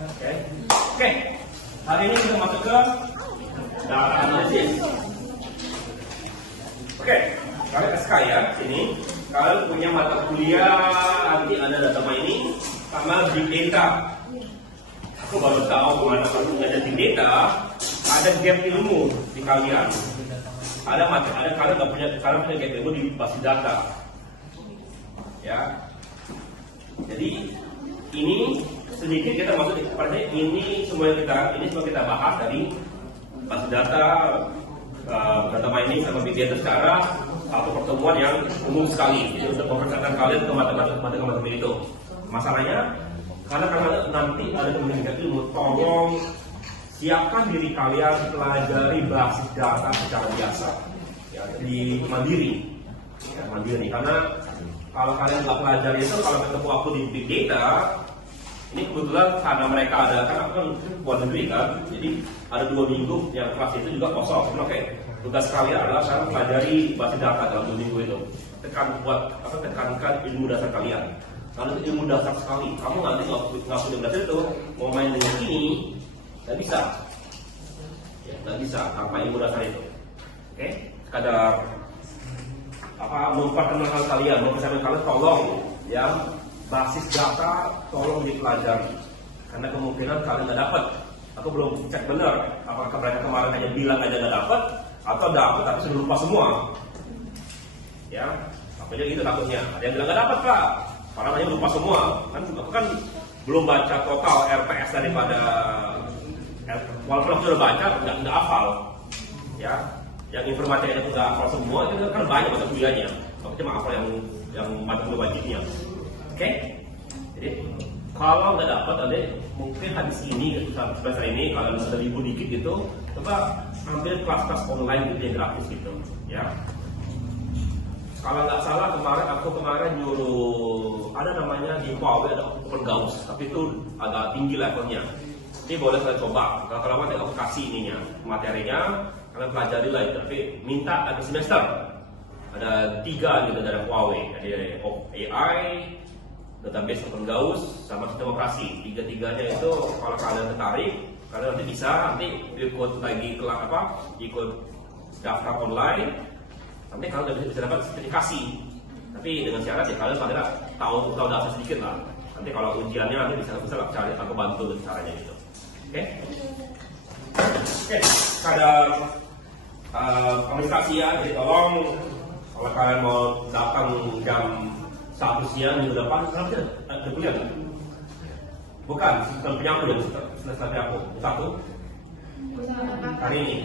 Oke. Oke. Hari ini kita masuk ke data analisis. Oke. Kalian SK ya, sini. Kalian punya mata kuliah nanti ada data mining sama big data. Aku baru tahu kemana kamu ada big data, ada gap ilmu di kalian. Ada kalian nggak punya, kalian punya gap ilmu di basis data. Ya. Jadi ini sedikit kita masuk di seperti ini semua kita bahas dari basis data, data mining sama big data secara satu pertemuan yang umum sekali. Jadi untuk memperkenalkan kalian ke matematika itu. Masalahnya karena nanti ada teman-teman ilmu, tolong siapkan diri kalian pelajari basis data secara biasa, ya, di mandiri, ya, mandiri. Karena kalau kalian nggak pelajari itu, kalau ketemu aku di big data, ini kebetulan karena mereka ada, kan aku kan luar negeri kan, jadi ada 2 minggu yang kelas itu juga kosong. Oke, tugas kalian adalah sekarang pelajari basis data dalam 2 minggu itu. Tekankan ilmu dasar kalian. Kalau itu ilmu dasar sekali, kamu nanti nggak sudah belajar itu, mau main dengan ini, nggak bisa, ya, nggak bisa tanpa ilmu dasar itu. Oke, sekadar memperkenalkan kalian, memperkenalkan kalian, tolong ya basis data tolong dipelajari, karena kemungkinan kalian nggak dapat. Aku belum cek benar apakah mereka kemarin hanya bilang aja nggak dapat atau dapat tapi sudah lupa semua. Ya, takutnya gitu takutnya. Ada yang bilang nggak dapat Pak, karena hanya lupa semua. Kan aku kan belum baca total RPS daripada, walaupun aku sudah baca nggak hafal. Ya, yang informatikanya itu nggak hafal semua, itu kan banyak mata kuliahnya. Aku cuma hafal yang mata kuliah wajibnya. Oke, jadi kalau nggak dapat, ada mungkin habis ini, semester ini, kalau sudah libur dikit gitu, coba ambil kelas-kelas online gitu yang gratis gitu, ya. Kalau nggak salah aku kemarin nyuruh, ada namanya di Huawei ada OpenGauss, tapi itu agak tinggi levelnya. Ini boleh kalian coba. Kalau nanti aku kasih ininya, materinya, kalian pelajari lah itu. Tapi minta ada semester. Ada 3 gitu dari Huawei, ada AI, database OpenGauss, sama sistem operasi. 3-tiganya itu kalau kalian tertarik, kalian nanti bisa ikut lagi ikut daftar online. Nanti kalian bisa dapat sertifikasi. Tapi dengan syarat ya kalian paling tahu dasar sedikit lah. Nanti kalau ujiannya nanti bisa cari aku bantu caranya gitu. Oke? Oke, ada komunikasi ya. Jadi tolong kalau kalian mau datang jam 1 siang minggu depan, kalian ada kuliah nggak? Bukan punya aku dan selesai aku. 1 hari ini.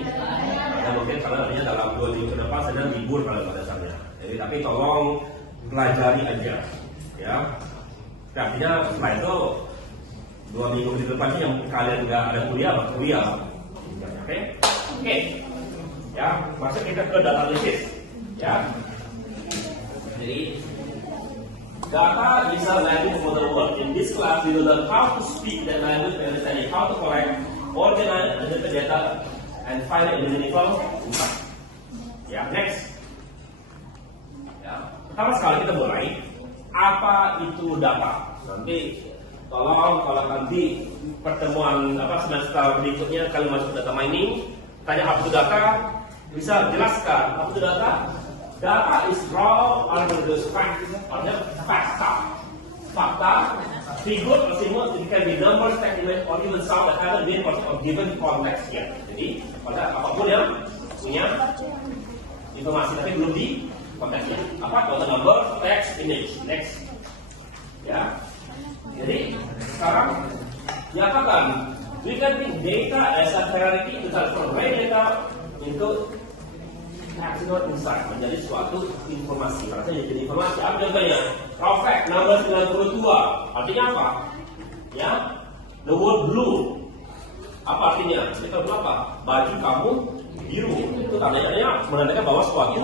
Dan mungkin kalian artinya dalam 2 minggu ke depan sedang libur kalian pada dasarnya. Jadi tapi tolong pelajari aja, ya. Artinya setelah itu 2 minggu ke depannya yang kalian nggak ada kuliah, Oke? Oke. Ya, masuk kita ke data analisis. Ya. Jadi data is a language for the world. In this class, we will learn how to speak that language and understand how to collect, organize the data, and find a meaningful impact. Ya, next. Ya, pertama sekali kita mulai. Apa itu data? Nanti tolong kalau nanti pertemuan semester berikutnya kalian masuk ke data mining, tanya apa itu data, bisa jelaskan apa itu data. Data is raw unproduced fact, artinya fakta, figure or symbol, it can be numbers, statement, or even sound that haven't been part of given context yet. Jadi pada apapun yang punya informasi tapi belum di konteksnya. Apa? Contoh number, text, image. Next. Ya. Jadi sekarang diapakan? We can think data as a priority to transform raw data into actionable insight, menjadi suatu informasi. Artinya jadi informasi. Apa contohnya? Raw fact, number 92. Artinya apa? Ya, the word blue. Apa artinya? Kita bilang apa? Baju kamu biru. Itu tandanya menandakan bahwa suatu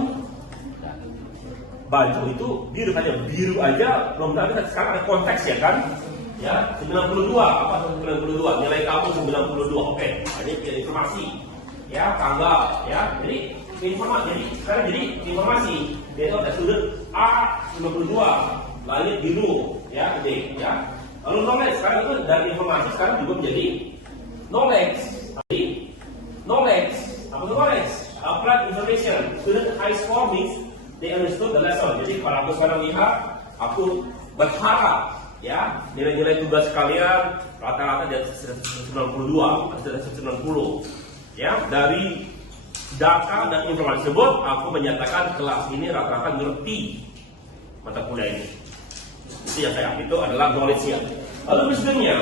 baju itu biru saja. Biru aja belum tahu. Sekarang ada konteks ya kan? Ya, 92. Apa 92? Nilai kamu 92. Oke, ini informasi. Ya, tanggal. Ya, jadi informasi. Jadi sekarang jadi informasi. Dia itu ada sudut A 92, langit biru, ya, D, ya. Lalu knowledge sekarang itu dari informasi sekarang juga menjadi knowledge. Tapi knowledge, apa itu knowledge? Applied information. Student high score means they understood the lesson. Jadi kalau aku sekarang lihat, aku berharap ya nilai-nilai tugas kalian rata-rata di atas 92, atas 90. Ya, dari data dan informasi tersebut, aku menyatakan kelas ini rata-rata ngerti mata kuliah ini. Itu yang saya itu adalah knowledge-nya. Lalu wisdom-nya,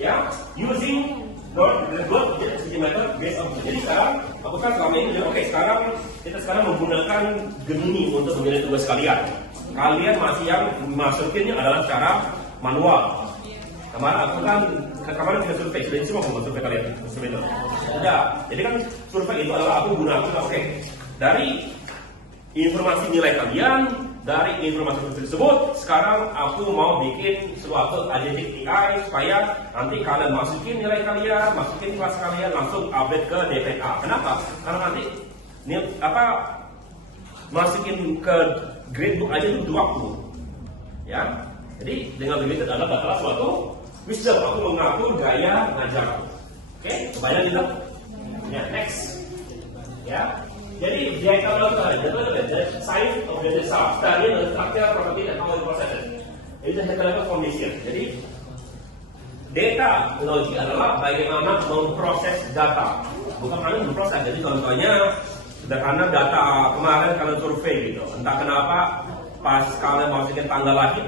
ya, using good method based on. Jadi sekarang aku kan selama ini, oke, kita sekarang menggunakan Gemini untuk menilai tugas kalian. Kalian masih yang masukinnya adalah secara manual. Kemarin kita survei, jadi semua mau survei kalian, survei itu. Udah, jadi kan survei itu adalah aku gunakan, oke, dari informasi nilai kalian, dari informasi tersebut, sekarang aku mau bikin suatu agentic AI supaya nanti kalian masukin nilai kalian, masukin kelas kalian, langsung update ke DPA. Kenapa? Karena nanti masukin ke gradebook aja itu 20. Ya, jadi dengan begitu adalah suatu wisdom, aku mengatur gaya ngajar. Oke, kebayang gitu? Ya, next. Ya. Jadi data the science of data science, study the structure, property, and how it processes. Itu adalah foundation. Jadi data teknologi adalah bagaimana memproses data, bukan hanya memproses. Jadi contohnya sederhana data kemarin kalian survei gitu, entah kenapa pas kalian masukin tanggal lahir,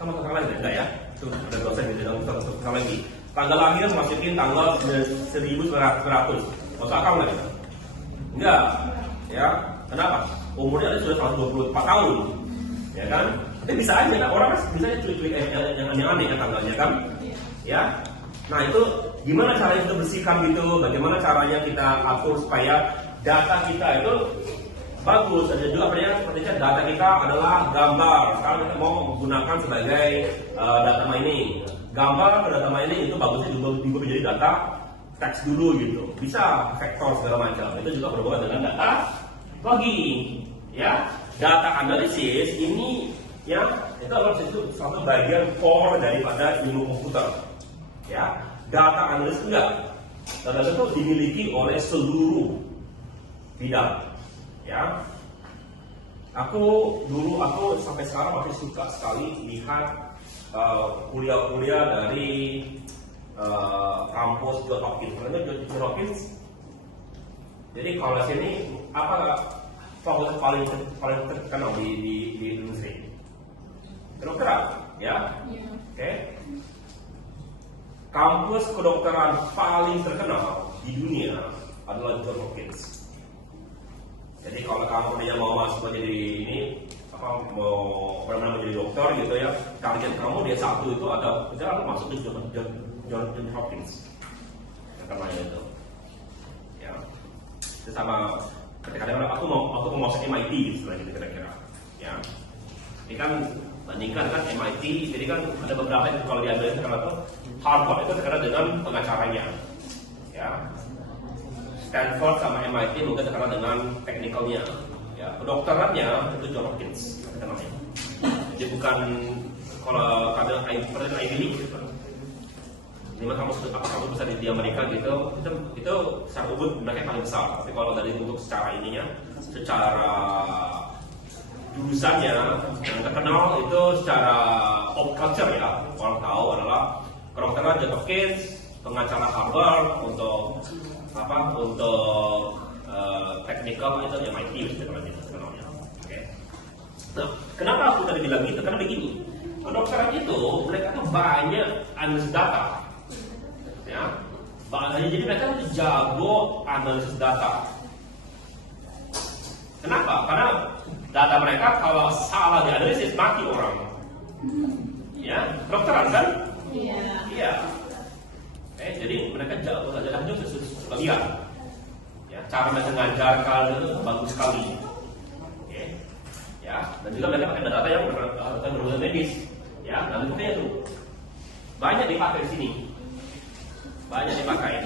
kamu tanggal lahir enggak ya? Itu ada proses gitu, tanggal lagi. Tanggal lahir masukin tanggal 1900, masuk akal nggak? Enggak, ya. Kenapa? Umurnya ada sudah 124 tahun, ya kan? Tapi bisa aja, kan? Orang kan bisa culik-culik yang aneh-aneh kan tanggalnya kan? Ya. Nah itu gimana caranya kita bersihkan gitu? Bagaimana caranya kita atur supaya data kita itu bagus? Ada juga sepertinya data kita adalah gambar. Sekarang kita mau menggunakan sebagai data mining. Gambar ke data mining itu bagusnya juga menjadi data teks dulu gitu, bisa vektor segala macam. Itu juga berhubungan dengan data logging, ya. Data analisis ini, ya, itu adalah satu bagian core daripada ilmu komputer, ya. Data analisis enggak, data itu dimiliki oleh seluruh bidang, ya. Aku sampai sekarang masih suka sekali lihat kuliah-kuliah dari kampus Johns Hopkins. Karena Johns Hopkins, jadi kalau sini apa fakultas paling terkenal di industri? Kedokteran, ya. Oke. Kampus kedokteran paling terkenal di dunia adalah Johns Hopkins. Jadi kalau kamu mau masuk menjadi mau benar-benar menjadi dokter gitu ya, target kamu dia satu itu ada, misalnya masuk ke Johns Hopkins, namanya itu, ya. Itu sama ketika aku mau masuk MIT istilahnya kira-kira, ya. Ini kan bandingkan kan MIT, jadi kan ada beberapa yang kalau diambil terkenal itu Harvard itu terkenal dengan pengacaranya, ya. Stanford sama MIT mungkin terkenal dengan teknikalnya, ya. Kedokterannya itu Johns Hopkins namanya. Jadi bukan kalau ada Ivy League gitu. Ini kamu besar di Amerika gitu, itu secara umum mereka paling besar. Tapi kalau dari untuk secara ininya, secara jurusannya yang terkenal itu secara pop culture ya, orang tahu adalah kedokteran Johns Hopkins, pengacara Harvard, untuk teknikal itu MIT terkenalnya. Oke. Nah, kenapa aku tadi bilang gitu? Karena begini, kedokteran itu mereka tuh banyak analisis data. Ya, jadi mereka itu jago analisis data. Kenapa? Karena data mereka kalau salah dianalisis mati orang. Ya, kedokteran kan? Iya. Jadi mereka jago suka lihat. Ya, cara mereka mengajarkan itu bagus sekali. Oke. Ya, dan juga mereka pakai data yang berurusan medis. Ya, dan itu banyak dipakai di sini. Banyak dipakai.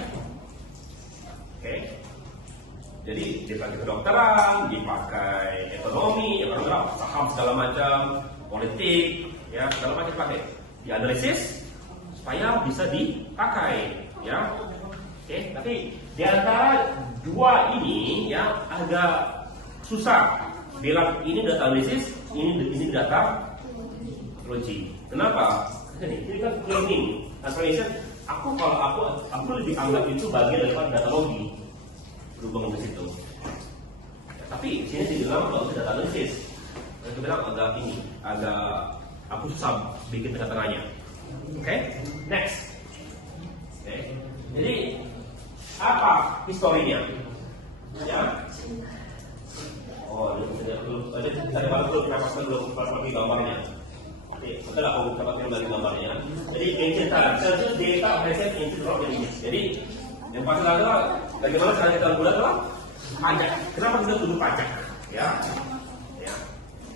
Oke. Jadi dipakai kedokteran, dipakai ekonomi, saham segala macam, politik, ya segala macam dipakai. Dianalisis supaya bisa dipakai, ya. Oke, tapi di antara dua ini ya agak susah bilang ini data analisis, ini data logi. Kenapa? Ini kan cleaning, transformation. Kalau aku lebih anggap itu bagian daripada data logi, berhubungan ke situ. Tapi sini dibilang kalau data analisis, aku bilang agak aku susah bikin tengah-tengahnya. Oke, next. Oke, jadi apa historinya? Ya. Oh, ada baru kenapa saya belum pakai gambarnya? Oke, setelah aku dapatkan dari gambarnya. Jadi ancient time, census data present ancient rock images. Jadi yang pasti adalah bagaimana cara kita buat adalah pajak. Kenapa kita tuduh pajak? Ya.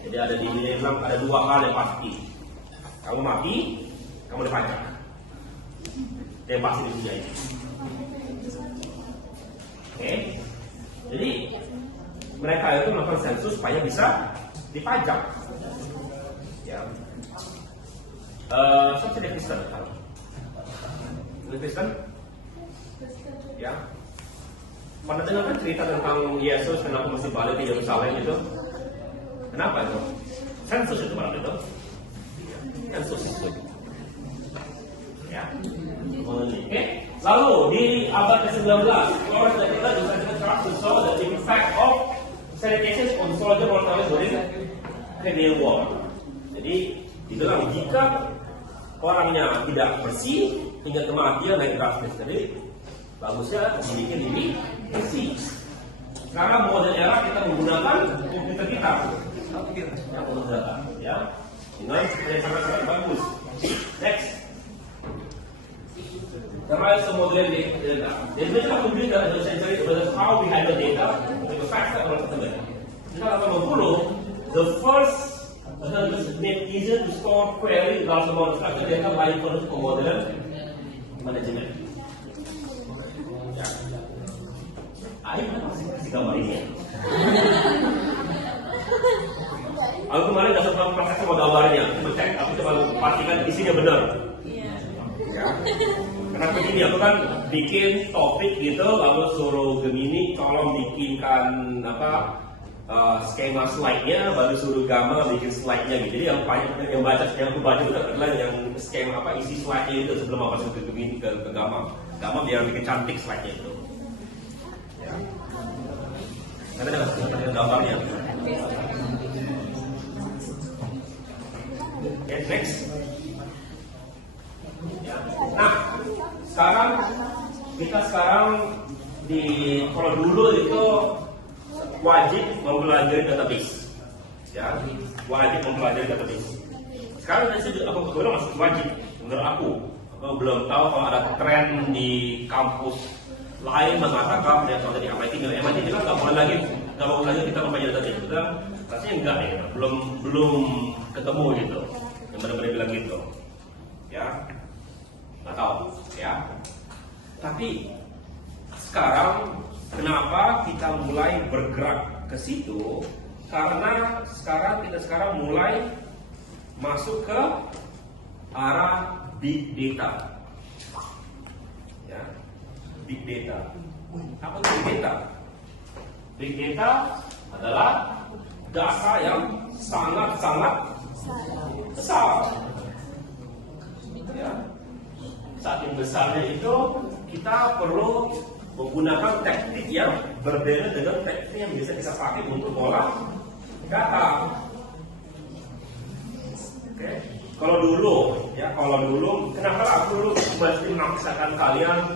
Jadi ada di sini bilang ada dua hal yang pasti. Kamu mati, kamu dipajak. Yang pasti di dunia ini. Oke, jadi mereka itu melakukan sensus supaya bisa dipajak. Ya, saya Kristen, Kristen, ya. Pernah dengar kan cerita tentang Yesus kenapa mesti balik ke Yerusalem itu? Kenapa itu? Sensus itu malam itu. Sensus itu. Ya. Oke. Lalu di abad ke-19, Florence Nightingale juga cerita saw the impact of sanitation on soldier mortality during Crimean War. Jadi dibilang jika orangnya tidak bersih hingga kematian naik drastis. Jadi bagusnya memiliki diri bersih. Sekarang modern era kita menggunakan komputer kita yang penuh data, ya, dengan yang sangat bagus. Next. The rise of modern data. The invention of computer in the century was how we handle data with the facts that were available. Di tahun 80, the first made easier to store query large amount of structured data by modern management. Ya. Ayo masih kasih gambar ini. Aku kemarin nggak sempat praktek sama gambarnya, cek, aku coba pastikan isinya benar. Ya. Karena begini, aku kan bikin topik gitu, lalu suruh Gemini tolong bikinkan skema slide-nya, baru suruh Gama bikin slide-nya gitu. Jadi yang aku baca itu adalah yang skema isi slide-nya itu sebelum aku masuk ke Gemini ke Gama. Gama biar bikin cantik slide-nya itu. Ya. Karena ada kesempatan gambarnya. Okay, next. Nah, kalau dulu itu wajib mempelajari database, ya, wajib mempelajari database. Sekarang aku masih wajib, menurut aku belum tahu kalau ada tren di kampus lain mengatakan ya kalau di MIT juga nggak boleh lagi kita mempelajari database. Kita rasanya enggak ya, belum ketemu gitu, yang benar-benar bilang gitu, ya. Nggak tahu, ya. Tapi sekarang kenapa kita mulai bergerak ke situ? Karena kita mulai masuk ke arah big data, ya. Big data. Apa itu big data? Big data adalah data yang sangat-sangat besar, ya. Saking besarnya itu kita perlu menggunakan teknik yang berbeda dengan teknik yang bisa kita pakai untuk olah data. Oke. Kalau dulu, kenapa aku dulu mesti memaksakan kalian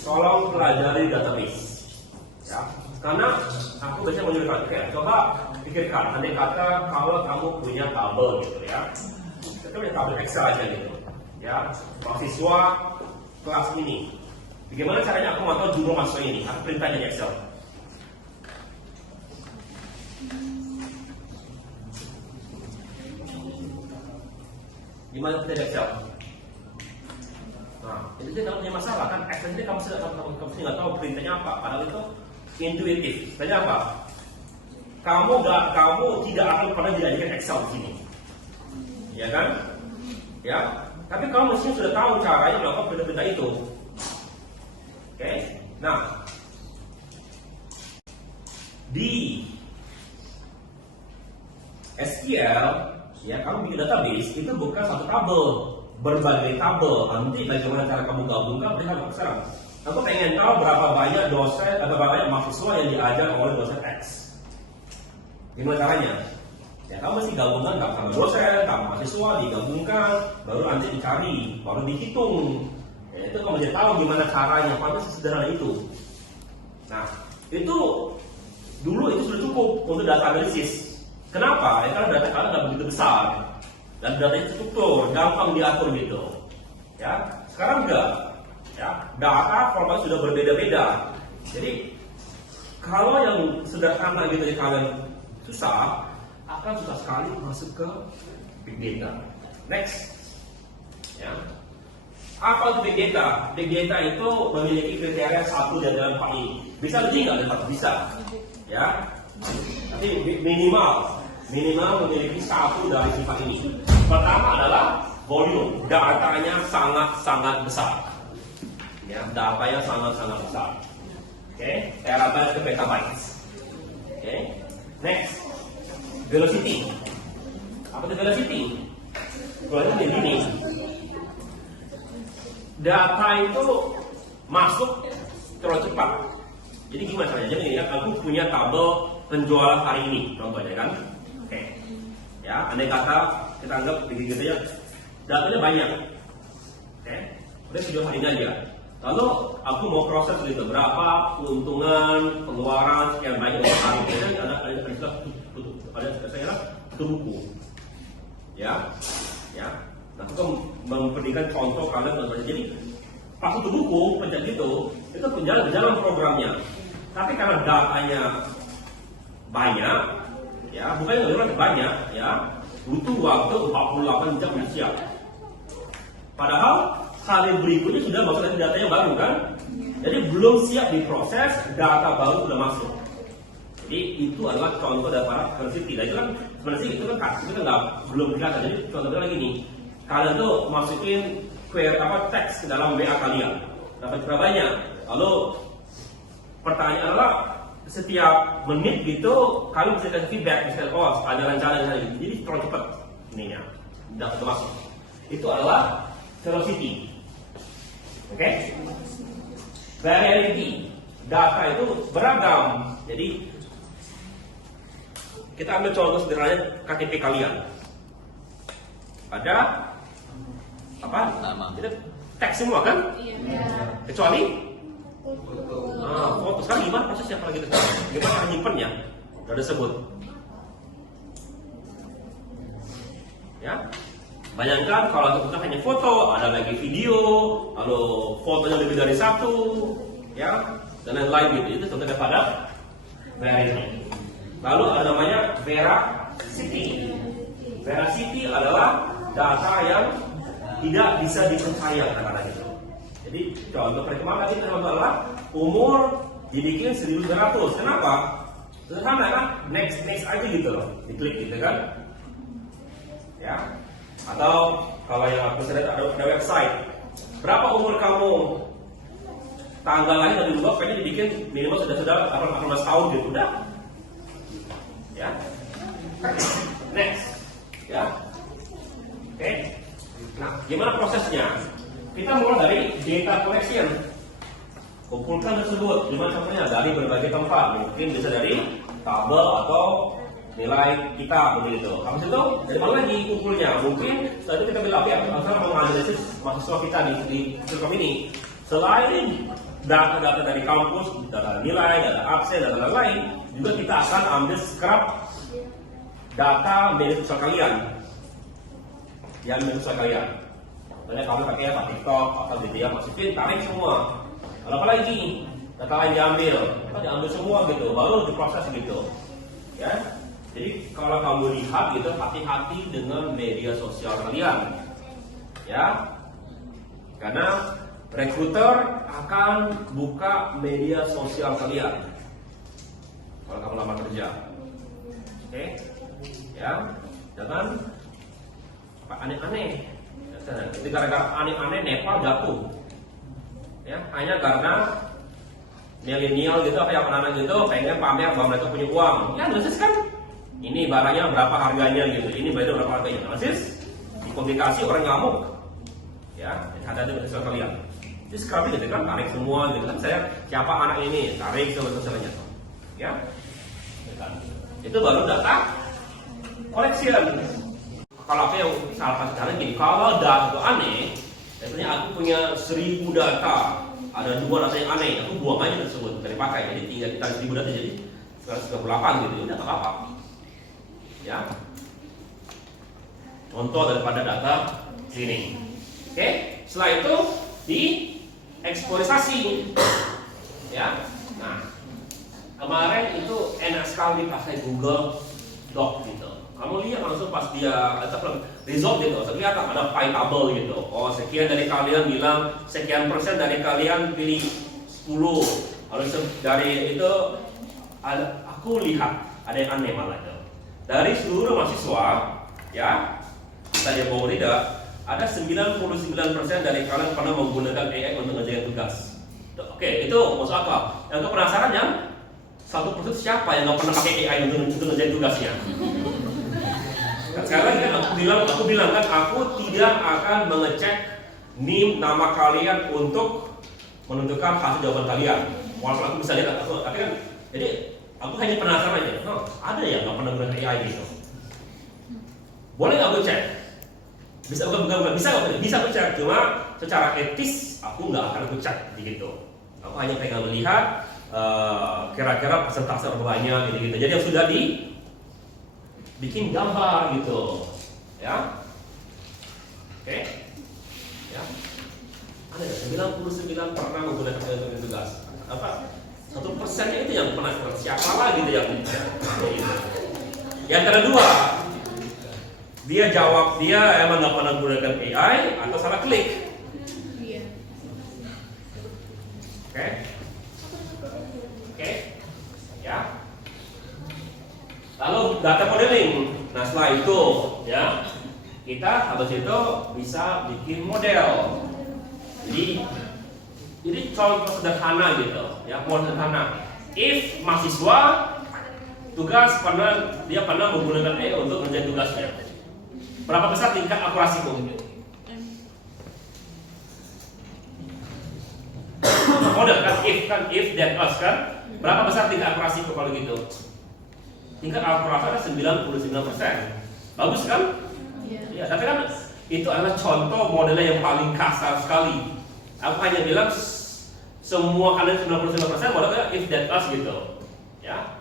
tolong pelajari database? Ya, karena aku biasanya menyuruhkan, coba pikirkan, andai kata kalau kamu punya tabel gitu ya, kita punya tabel Excel aja gitu. Ya, mahasiswa kelas ini. Bagaimana caranya aku mau jumlah mahasiswa ini? Aku perintahnya di Excel. Gimana kita di Excel? Nah, itu dia kalau punya masalah kan Excel ini kamu nggak tahu perintahnya apa. Padahal itu intuitif. Tanya apa? Kamu tidak akan pernah dijadikan Excel di sini, ya kan? Ya. Tapi kamu mesti sudah tahu caranya melakukan perintah-perintah itu. Oke? Nah, di SQL, ya kamu bikin database itu bukan satu tabel, berbagai tabel. Nanti bagaimana cara kamu gabungkan? Lihat sekarang. Aku pengen tahu berapa banyak dosen atau berapa banyak mahasiswa yang diajar oleh dosen X. Gimana caranya? Ya kamu mesti gabungkan sama dosen, sama mahasiswa, digabungkan, baru nanti dicari, baru dihitung. Ya, itu kamu jadi tahu gimana caranya, paling sesederhana itu. Nah, itu dulu itu sudah cukup untuk data analisis. Kenapa? Ya karena data kalian nggak begitu besar dan datanya struktur, gampang diatur gitu. Ya, sekarang enggak. Ya, data formatnya sudah berbeda-beda. Jadi kalau yang sederhana gitu ya kalian susah, akan susah sekali masuk ke big data. Next, ya. Apa itu big data? Big data itu memiliki kriteria satu dari dalam hal ini. Bisa lebih nggak dari satu? Bisa, ya. Tapi minimal memiliki satu dari sifat ini. Pertama adalah volume, datanya sangat besar. Ya, datanya sangat besar. Oke, terabyte ke petabyte. Oke, next, velocity. Apa itu velocity? Kalau itu begini, data itu masuk terlalu cepat. Jadi gimana caranya? Jadi ya, aku punya tabel penjualan hari ini, contohnya kan. Oke, ya, andai kata kita anggap begini gitu ya, datanya banyak. Oke, udah penjualan hari ini aja. Lalu aku mau proses gitu, berapa keuntungan, pengeluaran sekian banyak untuk hari ini, ada buku, ya. Nah, aku memberikan contoh kalian. Jadi pas itu buku pencet itu berjalan programnya. Tapi karena datanya banyak, ya bukan banyak, ya butuh waktu 48 jam siap. Padahal hari berikutnya sudah masuk dari data yang baru kan, jadi belum siap diproses, data baru sudah masuk. Jadi itu adalah contoh dari para velocity. Nah itu kan sebenarnya itu kan belum kelihatan. Jadi contohnya lagi nih, kalian tuh masukin query teks ke dalam WA kalian, dapat berapa banyak. Lalu pertanyaan adalah setiap menit gitu kalian bisa kasih feedback, misalnya ada rencana gitu. Jadi terlalu cepat ininya, data masuk. Itu adalah velocity. Oke? Variability, data itu beragam. Jadi kita ambil contoh sederhana KTP kalian. Ada apa? Itu teks semua kan? Iya. Kecuali foto. Sekarang gimana prosesnya kalau gitu? Gimana nyimpennya? Udah disebut. Ya. Bayangkan kalau kita hanya foto, ada lagi video, lalu fotonya lebih dari satu, ya, dan lain-lain gitu. Itu contohnya pada variability. Lalu ada namanya veracity. Veracity adalah data yang tidak bisa dipercaya kadang-kadang itu. Jadi contoh perkembangan tadi adalah umur dibikin 1900. Kenapa? Sederhana kan? Next aja gitu loh, diklik gitu kan? Ya. Atau kalau yang aku lihat ada website, berapa umur kamu? Tanggal lahir dan diubah, kayaknya dibikin minimal sudah 18 tahun gitu, udah. Ya. Next. Ya. Oke. Nah, gimana prosesnya? Kita mulai dari data collection. Kumpulkan tersebut. Gimana contohnya? Dari berbagai tempat. Mungkin bisa dari tabel atau nilai kita begitu. Habis itu dari mana lagi kumpulnya? Mungkin saat itu kita bilang ya, misalnya menganalisis mahasiswa kita di Telkom ini. Selain data-data dari kampus, data nilai, data absen, dan lain-lain, juga kita akan ambil scrap data media sosial kalian. Yang media sosial kalian. Misalnya kamu pakai apa TikTok atau video masukin, tarik semua. Lalu apa lagi? Data lain diambil semua gitu, baru diproses gitu. Ya. Jadi kalau kamu lihat gitu, hati-hati dengan media sosial kalian, ya, karena rekruter akan buka media sosial kalian kalau kamu lamar kerja, oke? Ya, jangan aneh-aneh. Itu gara-gara aneh-aneh Nepal jatuh. Ya, hanya karena milenial gitu, apa yang anak-anak gitu pengen pamer bahwa mereka punya uang. Ya, narsis kan? Ini barangnya berapa harganya gitu, ini barangnya berapa harganya. Narsis dikomunikasi orang ngamuk. Ya, ada di sosial kalian. Jadi sekarang gitu kan tarik semua gitu kan, saya siapa anak ini tarik sosialnya. Ya, itu baru data collection. Kalau apa yang salah satu cara gini, kalau data itu aneh, biasanya aku punya 1000 data, ada 2 data yang aneh, aku buang aja tersebut dari pakai, jadi tinggal kita 1000 data jadi 138 gitu, udah nggak apa-apa. Ya, contoh daripada data cleaning. Oke, setelah itu di eksplorisasi. Ya, nah kemarin itu enak sekali pakai Google Doc gitu. Kamu lihat langsung pas dia result gitu, terlihat ada pie table gitu. Oh, sekian dari kalian bilang sekian persen dari kalian pilih 10. Lalu dari itu ada, aku lihat ada yang aneh malah itu. Dari seluruh mahasiswa, ya, kita dia mau tidak, ada 99% dari kalian pernah menggunakan AI untuk ngerjain tugas. Oke, itu masuk akal. Yang penasaran yang 1% siapa yang nggak pernah pakai AI untuk ngerjain tugasnya? Sekarang kan aku bilang kan aku tidak akan mengecek nama kalian untuk menentukan hasil jawaban kalian. Walaupun aku bisa lihat, tapi kan jadi aku hanya penasaran aja. Ada yang nggak pernah gunakan AI gitu? Boleh nggak aku cek? Bisa aku cek. Cuma secara etis aku nggak akan aku cek gitu. Aku hanya pengen melihat kira-kira persentase berapa gitu. Jadi yang sudah bikin gambar gitu, ya, oke, ya, ada 99 pernah menggunakan AI tugas. Apa? 1%-nya itu yang pernah siapa lah gitu yang gitu. Yang kedua, dia jawab dia emang nggak pernah menggunakan AI atau salah klik. Oke, ya. Lalu data modeling. Nah setelah itu, ya, kita habis itu bisa bikin model. Jadi contoh sederhana gitu, ya, model sederhana. If mahasiswa tugas dia pernah menggunakan AI untuk mengerjakan tugasnya. Berapa besar tingkat akurasiku? Model kan if then else kan. Berapa besar tingkat akurasiku kalau gitu? Tingkat akurasi ada 99%. Bagus kan? Ya, tapi kan itu adalah contoh modelnya yang paling kasar sekali. Aku hanya bilang semua kalian 99% modelnya if that else gitu. Ya.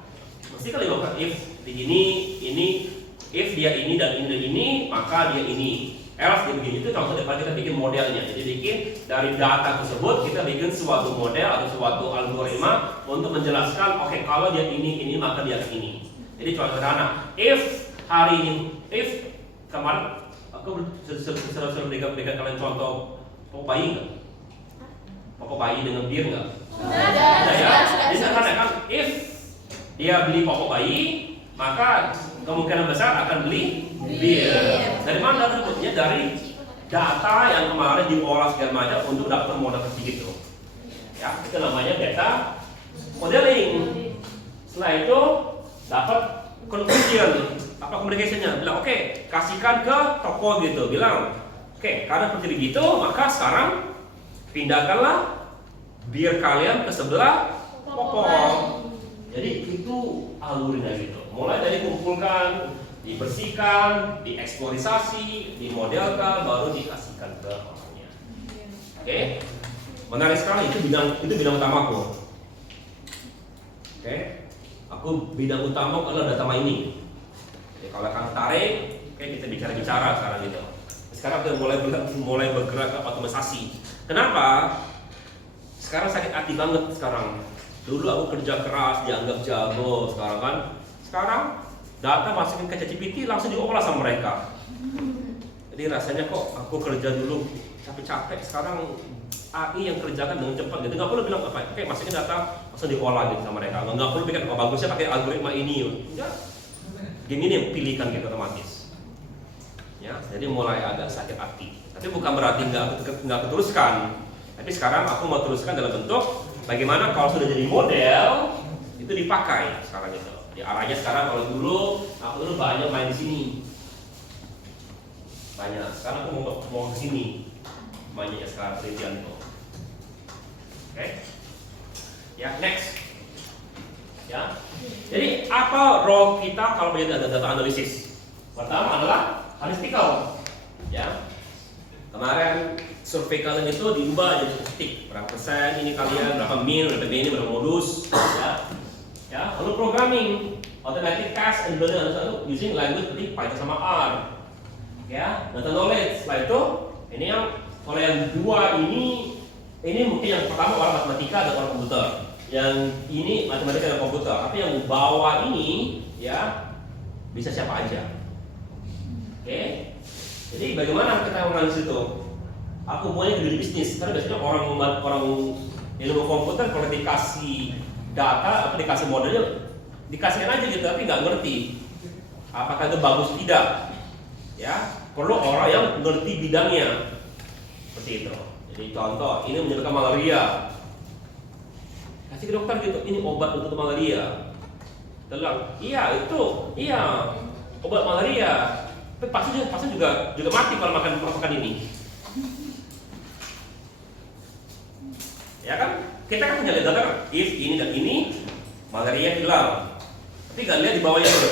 Mesti kalau if ini, if dia ini dan ini, maka dia ini. Else dia begini, itu contoh depan kita bikin modelnya. Jadi bikin dari data tersebut kita bikin suatu model atau suatu algoritma untuk menjelaskan oke, kalau dia ini maka dia ini. Jadi contoh sederhana, if hari ini, if kemarin aku sering berikan kalian contoh pokok bayi nggak? Pokok bayi dengan bir nggak? Ada ya. Jadi sederhana kan, if dia beli pokok bayi, maka kemungkinan besar akan beli bir. Dari mana data tersebutnya? Dari data yang kemarin diolah segala macam untuk dapat model seperti itu. Ya, itu namanya data modeling. Setelah itu dapat conclusion, apa communication-nya? Bilang oke, kasihkan ke toko gitu. Bilang oke, karena seperti begitu, maka sekarang pindahkanlah bir kalian ke sebelah toko. Jadi itu alurnya gitu. Mulai dari kumpulkan, dibersihkan, dieksplorisasi, dimodelkan, baru dikasihkan ke orangnya. Oke, menarik sekali. Itu bidang utamaku. Oke, aku bidang utama adalah data mining. Jadi kalau kamu tarik, oke, kita bicara sekarang gitu. Sekarang kita mulai bergerak ke otomatisasi. Kenapa? Sekarang sakit hati banget sekarang. Dulu aku kerja keras, dianggap jago, sekarang data masukin ke ChatGPT langsung diolah sama mereka. Jadi rasanya kok aku kerja dulu capek-capek, sekarang AI yang kerjakan dengan cepat gitu. Nggak perlu bilang apa, oke, masukin data langsung diolah gitu sama mereka. Nggak perlu bikin bagusnya pakai algoritma ini. Ya, game ini yang pilihkan gitu otomatis. Ya, jadi mulai agak sakit hati. Tapi bukan berarti nggak aku teruskan. Tapi sekarang aku mau teruskan dalam bentuk bagaimana kalau sudah jadi model itu dipakai sekarang itu. Di arahnya sekarang kalau aku dulu banyak main di sini. Banyak. Sekarang aku mau ke sini. Banyak sekarang penelitian itu. Oke. Ya, next. Ya. Jadi apa role kita kalau punya data analisis? Pertama adalah statistical. Ya. Kemarin survei kalian itu diubah jadi statistik. Berapa persen ini kalian, berapa min, berapa modus, ya. Lalu programming, automatic task and building using language seperti Python sama R. Ya, data knowledge. Setelah itu, ini yang kalau yang dua ini mungkin yang pertama orang matematika dan orang komputer. Yang ini matematika dan komputer. Tapi yang bawah ini ya bisa siapa aja. Oke. Jadi bagaimana kita menganalisis itu? Aku mulai dari bisnis, karena biasanya orang ilmu komputer kalau dikasih data, apa dikasih modelnya, dikasihkan aja gitu, tapi nggak ngerti apakah itu bagus tidak. Ya, perlu orang yang ngerti bidangnya. Seperti itu. Jadi contoh, ini menyebabkan malaria. Kasih ke dokter gitu, ini obat untuk malaria. Telang, iya obat malaria. Tapi pasti juga mati kalau makan ini. Ya kan? Kita kan hanya lihat data if ini dan ini malaria hilang. Tapi nggak lihat di bawahnya dulu.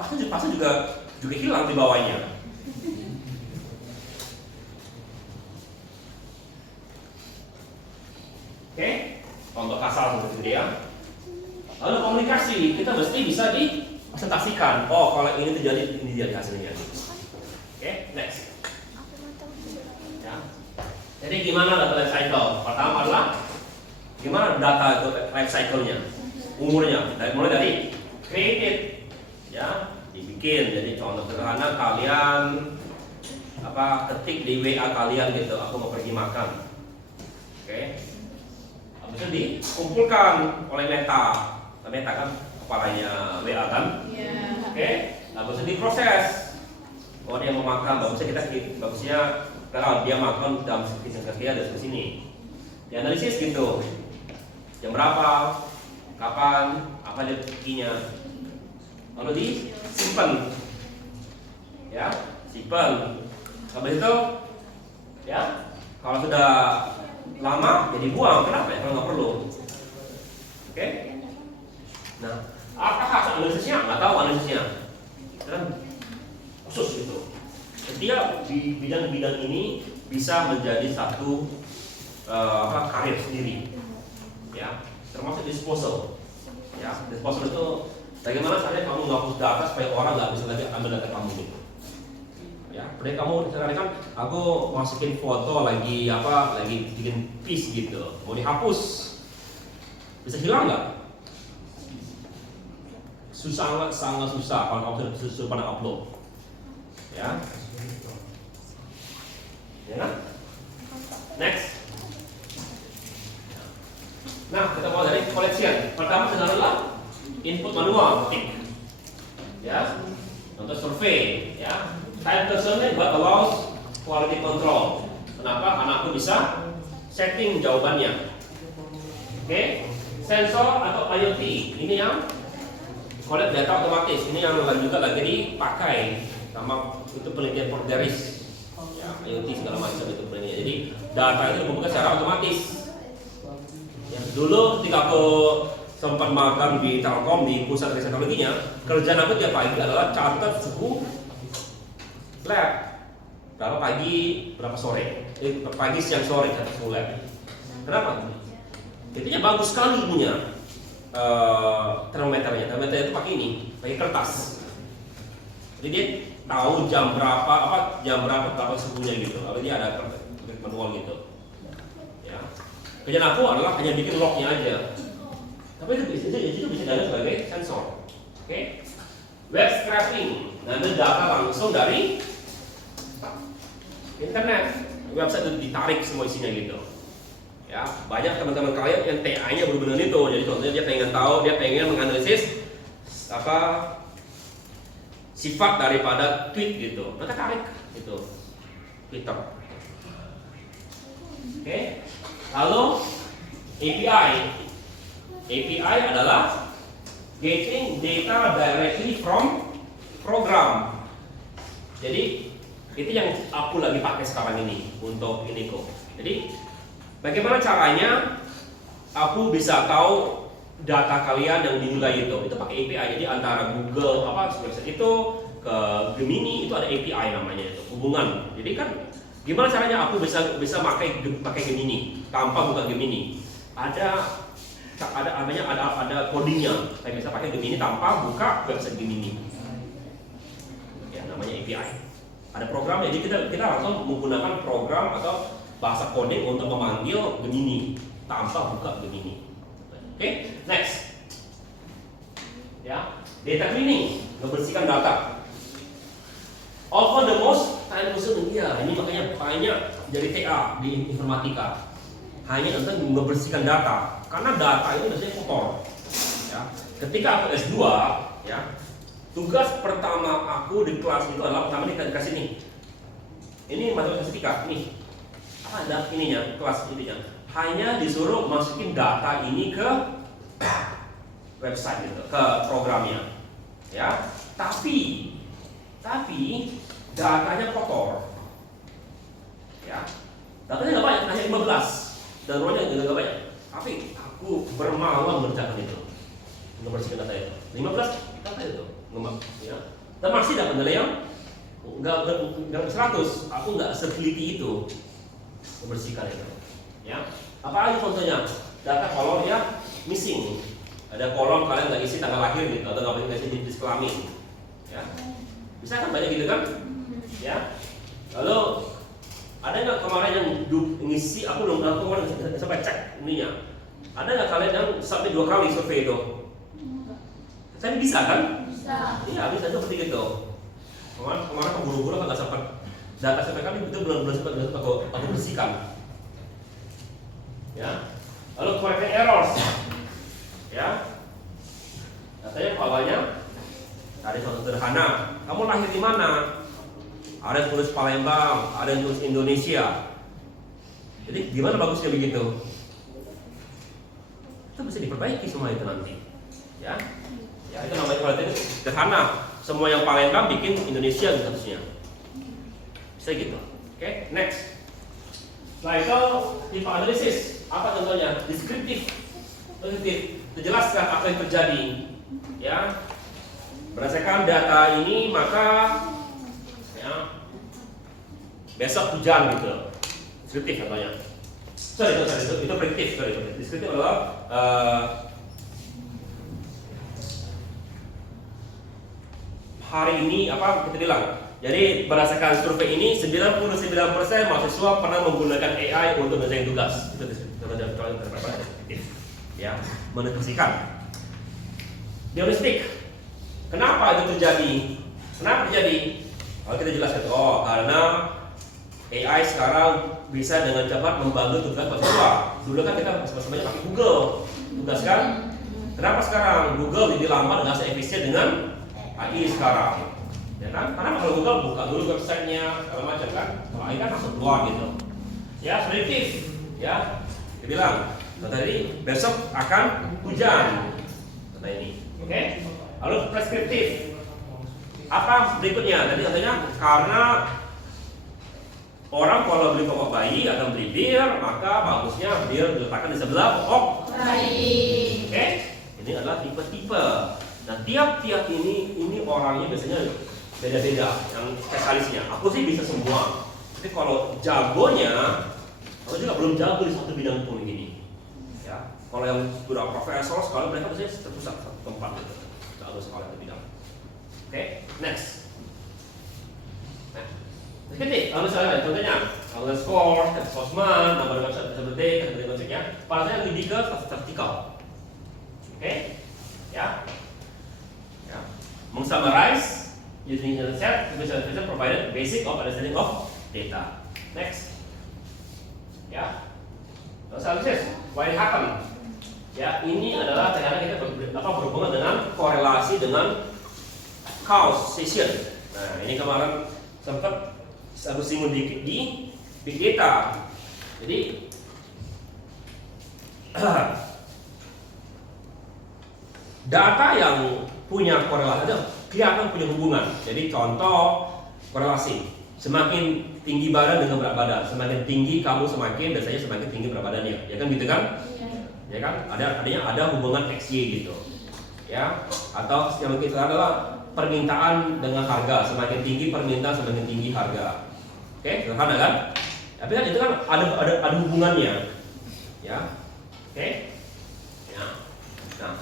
Pasti juga hilang di bawahnya. Oke? Contoh kasar seperti itu ya. Lalu komunikasi, kita mesti bisa dipresentasikan. Oh, kalau ini terjadi, ini jadi hasilnya. Oke, next. Ya. Jadi gimana data life cycle? Pertama adalah gimana data itu life cycle-nya, umurnya. Mulai dari created, ya, dibikin. Jadi contoh sederhana kalian ketik di WA kalian gitu, aku mau pergi makan. Oke. Habis itu dikumpulkan oleh Meta kan kepalanya WA kan. Oke. Habis itu diproses. Oh dia mau makan, bagusnya kalau dia makan dalam sekian dari sini. Dianalisis gitu. Jam berapa? Kapan? Apa detiknya? Lalu disimpan. Ya, simpan. Habis itu ya, kalau sudah lama jadi buang. Kenapa ya? Kalau nggak perlu. Oke? Nah, apa hasil analisisnya? Nggak tahu analisisnya. Dan khusus gitu. Setiap di bidang-bidang ini bisa menjadi satu karir sendiri, ya, termasuk disposal. Ya, disposal itu bagaimana caranya kamu menghapus data supaya orang nggak bisa lagi ambil data kamu gitu. Ya, seperti kamu misalnya kan, aku masukin foto lagi bikin piece gitu, mau dihapus, bisa hilang nggak? Sangat susah kalau kamu sudah pernah upload. Ya. Ya kan? Next. Nah, kita mulai dari collection. Pertama adalah input manual, ketik. Ya. Untuk survei, ya. Type questionnaire but allows quality control. Kenapa? Karena aku bisa setting jawabannya. Oke. Sensor atau IoT. Ini yang collect data otomatis. Ini yang juga lagi dipakai sama untuk penelitian porteris. Ya, IoT segala macam itu penelitian. Jadi data itu dikumpulkan secara otomatis. Ya, dulu ketika aku sempat makan di Telkom di pusat riset teknologinya, kerjaan aku tiap pagi adalah catat suhu lab. Berapa pagi, berapa sore. Pagi, siang, sore catat suhu lab. Kenapa? Jadinya bagus sekali punya termometernya. Termometer itu pakai ini, pakai kertas. Jadi dia tahu jam berapa suhunya gitu. Lalu dia ada manual gitu. Ya. Kerjaan aku adalah hanya bikin lognya aja. Tapi itu bisa dianggap sebagai sensor. Oke. Web scraping, ngambil data langsung dari internet. Website itu ditarik semua isinya gitu. Ya, banyak teman-teman kalian yang TA-nya benar-benar itu. Jadi contohnya dia pengen menganalisis sifat daripada tweet gitu. Mereka tarik gitu. Twitter. Oke. Lalu API. API adalah getting data directly from program. Jadi itu yang aku lagi pakai sekarang ini untuk ini kok. Jadi bagaimana caranya aku bisa tahu data kalian yang dinilai itu pakai API. Jadi antara Google website itu ke Gemini itu ada API namanya itu hubungan. Jadi kan gimana caranya aku bisa pakai Gemini tanpa buka Gemini? Ada codingnya. Saya bisa pakai Gemini tanpa buka website Gemini. Ya, namanya API. Ada program, jadi kita langsung menggunakan program atau bahasa coding untuk memanggil Gemini tanpa buka Gemini. Oke, next. Ya, data cleaning, membersihkan data. Often the most time consuming, ya, ini makanya banyak jadi TA di informatika. Hanya untuk membersihkan data, karena data itu biasanya kotor. Ya, ketika aku S2, ya, tugas pertama aku di kelas itu adalah pertama dikasih nih. Ini matematika, nih. Apa ada ininya, kelas intinya. Hanya disuruh masukin data ini ke website gitu, ke programnya. Ya, tapi datanya kotor. Ya, datanya nggak banyak, hanya 15 dan rohnya juga nggak banyak. Tapi aku bermalam mengerjakan itu, membersihkan data itu. 15 data itu, ya. Dan masih dapat nilai yang nggak 100. Aku nggak seteliti itu membersihkan itu. Ya, apa lagi contohnya? Data kolom ya missing. Ada kolom kalian nggak isi tanggal lahir gitu, atau nggak isi jenis kelamin. Ya, bisa kan banyak gitu kan? Ya, lalu ada nggak kemarin yang ngisi? Aku belum kemarin sampai cek ininya. Ada nggak kalian yang sampai 2 kali survei itu? Saya bisa kan? Bisa. Iya bisa juga seperti itu. Kemarin keburu-buru nggak sempat data sampai kali itu belum sempat aku bersihkan. Ya, lalu correcting errors. Ya, datanya awalnya ada contoh sederhana. Kamu lahir di mana? Ada yang tulis Palembang, ada yang tulis Indonesia. Jadi gimana bagusnya begitu? Itu bisa diperbaiki semua itu nanti. Ya, ya itu namanya kualitas sederhana. Semua yang Palembang bikin Indonesia gitu harusnya. Bisa gitu. Oke, next. Setelah itu tipe analisis. Apa contohnya? Deskriptif, menjelaskan apa yang terjadi. Ya, berdasarkan data ini maka ya, besok hujan gitu. Deskriptif contohnya. Itu prediktif. Deskriptif adalah hari ini apa kita bilang. Jadi berdasarkan survei ini 99% mahasiswa pernah menggunakan AI untuk mengerjakan tugas. Itu deskriptif. Ya, mendeskripsikan. Diagnostik. Kenapa itu terjadi? Kalau kita jelaskan, karena AI sekarang bisa dengan cepat membantu tugas mahasiswa. Dulu kan kita semuanya pakai Google tugas kan. Kenapa sekarang Google jadi lambat dan nggak seefisien dengan AI sekarang? Ya kan? Karena kalau Google buka dulu websitenya segala macam kan, kalau AI kan langsung keluar gitu. Ya, prediktif. Ya, dia bilang tadi besok akan hujan. Kata ini. Oke? Lalu preskriptif. Apa berikutnya? Tadi katanya karena orang kalau beli popok bayi atau beli bir, maka bagusnya bir diletakkan di sebelah popok bayi. Oke? Ini adalah tipe-tipe. Nah, tiap-tiap ini orangnya biasanya beda-beda yang spesialisnya. Aku sih bisa semua. Tapi kalau jagonya, aku juga belum jago di satu bidang pun gini. Ya, kalau yang sudah profesor sekali mereka biasanya terpusat satu tempat gitu. Jago sekali di bidang. Oke, next. Nah, sedikit kalau misalnya contohnya, kalau skor, sosmed, nomor website seperti maksudnya, pada saya lebih ke statistikal. Oke, ya, mengsummarize using the set, visualization provided basic of understanding of data. Next, ya, analysis, why it happen? Ya, ini adalah ternyata kita berhubungan dengan korelasi dengan causation. Nah, ini kemarin sempat harus simul di big data. Jadi data yang punya korelasi itu kelihatan punya hubungan. Jadi contoh korelasi, semakin tinggi badan dengan berat badan, semakin tinggi kamu semakin biasanya semakin tinggi berat badannya, ya kan gitu kan? Ya kan? Ada hubungan XY gitu, ya. Atau yang kita adalah permintaan dengan harga, semakin tinggi permintaan semakin tinggi harga. Oke, sederhana kan? Tapi kan itu kan ada hubungannya, ya. Oke, ya. Nah,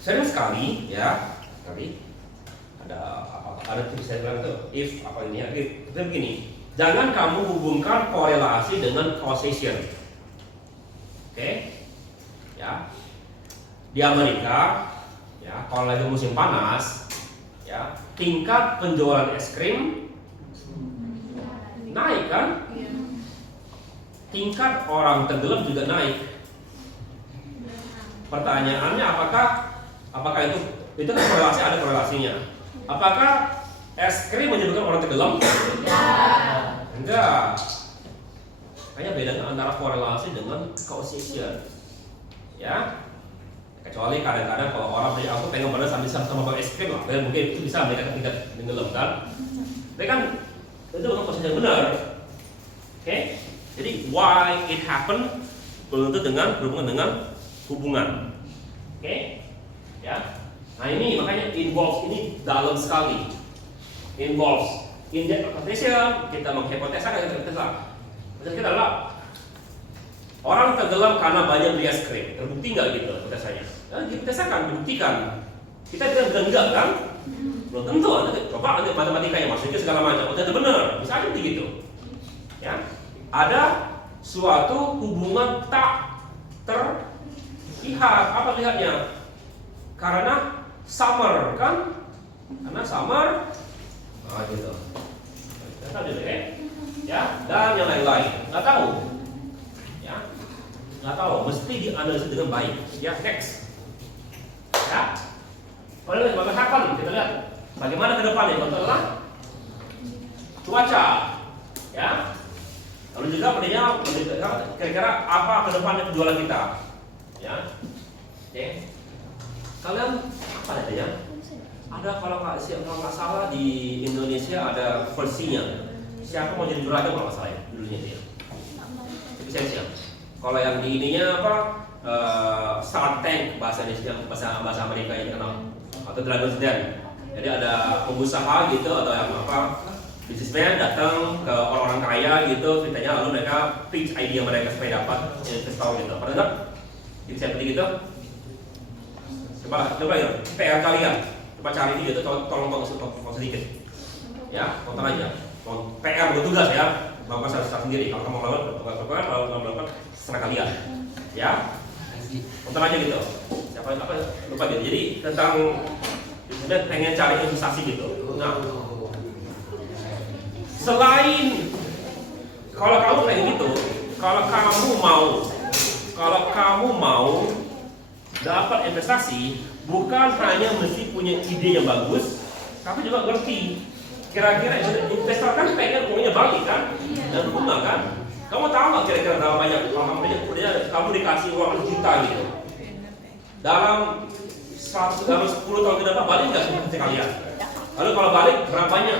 sering sekali, ya, tapi ada tips saya bilang tuh, if apa ini ya, itu begini, jangan kamu hubungkan korelasi dengan causation. Oke, ya, di Amerika, ya, kalau lagi musim panas, ya, tingkat penjualan es krim naik kan, tingkat orang tenggelam juga naik. Pertanyaannya apakah itu kan korelasi, ada korelasinya. Apakah es krim menyebabkan orang tenggelam? Enggak. Kayaknya bedanya antara korelasi dengan causation. Ya. Kecuali kadang-kadang kalau orang punya aku pengen pada sama es krim lah, mungkin itu bisa meningkatkan tingkat tenggelam kan. Tapi kan itu bukan causation yang benar. Oke. Jadi why it happen berhubungan dengan hubungan. Oke. Ya. Nah ini makanya involves ini dalam sekali. Involves interpretation, kita menghipotesakan kita adalah orang tenggelam karena banyak beli es krim. Terbukti nggak gitu hipotesanya? Nah, hipotesakan, dibuktikan. Kita bilang enggak kan? Belum tentu. Coba nanti matematikanya masukin segala macam. Ternyata benar, bisa aja begitu. Ya, ada suatu hubungan tak terlihat. Apa lihatnya? Karena summer kan, karena summer, gitu. Tahu ya, dan yang lain-lain, nggak tahu, ya, nggak tahu, mesti dianalisis dengan baik. Ya, next, ya, kalau happen, kita lihat bagaimana ke depannya. Contohnya cuaca, ya, lalu juga kira-kira apa ke depannya penjualan kita, ya, oke. Kalian apa ya? Ada kalau nggak salah di Indonesia ada versinya. Siapa mau jadi juragan kalau nggak salah ya dulunya dia. Tapi saya siap. Kalau yang di ininya apa? Shark Tank bahasa Indonesia, bahasa Amerika ini kenal. Atau Dragon's Den. Jadi ada pengusaha gitu atau yang apa? Businessman datang ke orang-orang kaya gitu, ceritanya lalu mereka pitch idea mereka supaya dapat investor gitu. Pernah nggak? Jadi seperti gitu. Coba ya, PR kalian. Coba cari video itu, tolong sedikit. Ya, tonton aja. PR bertugas ya, melakukan secara sendiri. Kalau kamu melakukan setengah kalian. Ya, tonton aja gitu. Siapa apa lupa gitu. Jadi tentang pengen cari investasi gitu. Nah, selain kalau kamu pengen gitu, kalau kamu mau dapat investasi, bukan hanya mesti punya ide yang bagus, tapi juga ngerti. Kira-kira investor kan pengen uangnya balik kan, dan bunga kan. Kamu tahu nggak kira-kira berapa banyak kalau kamu dikasih uang 1 juta gitu, dalam 10 tahun ke depan balik nggak seperti kalian? Lalu kalau balik berapa banyak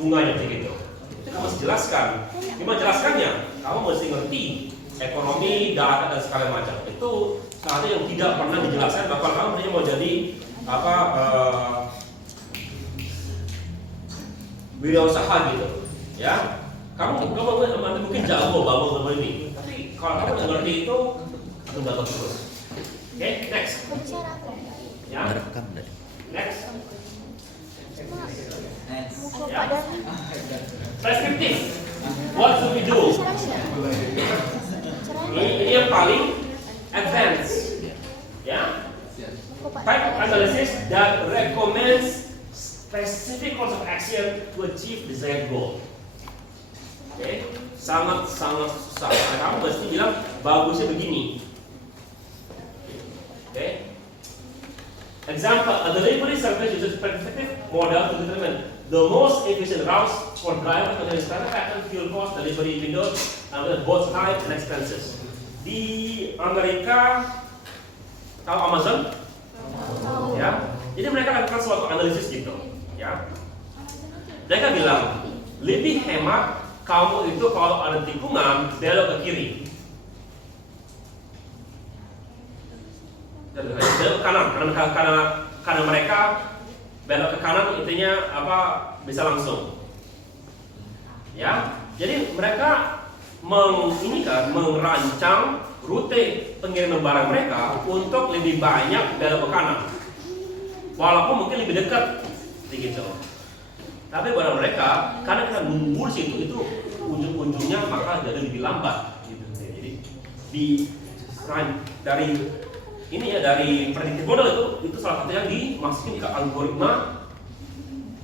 bunganya begitu? Itu kamu harus jelaskan. Gimana jelaskannya? Kamu mesti ngerti ekonomi, data dan segala macam. Itu satu yang tidak pernah dijelaskan. Bahkan kamu mau jadi apa wirausaha gitu, ya. Kamu mungkin jago bangun ini, tapi kalau kamu nggak ngerti itu, kamu gagal terus. Oke, next. Ya. Next. Ya. Prescriptive. What should we do? Ini yang paling advance, ya. Type of analysis that recommends specific course of action to achieve desired goal. Oke, sangat susah. Kamu mesti bilang bagusnya begini. Oke. Example: a delivery service uses specific model to determine the most efficient routes for drivers to the standard pattern, fuel cost, delivery window, and both time and expenses. Di Amerika, tahu Amazon? Ya, jadi mereka lakukan suatu analisis gitu, ya. Mereka bilang lebih hemat kamu itu kalau ada tikungan belok ke kiri. Belok ke kanan, karena mereka belok ke kanan intinya apa bisa langsung. Ya, jadi mereka merancang rute pengiriman barang mereka untuk lebih banyak belok ke kanan, walaupun mungkin lebih dekat, begitu. Tapi barang mereka karena kita nunggu di situ itu ujung-ujungnya maka jadi lebih lambat, gitu. Jadi dari ini ya dari predictive model itu salah satu yang dimasukin ke algoritma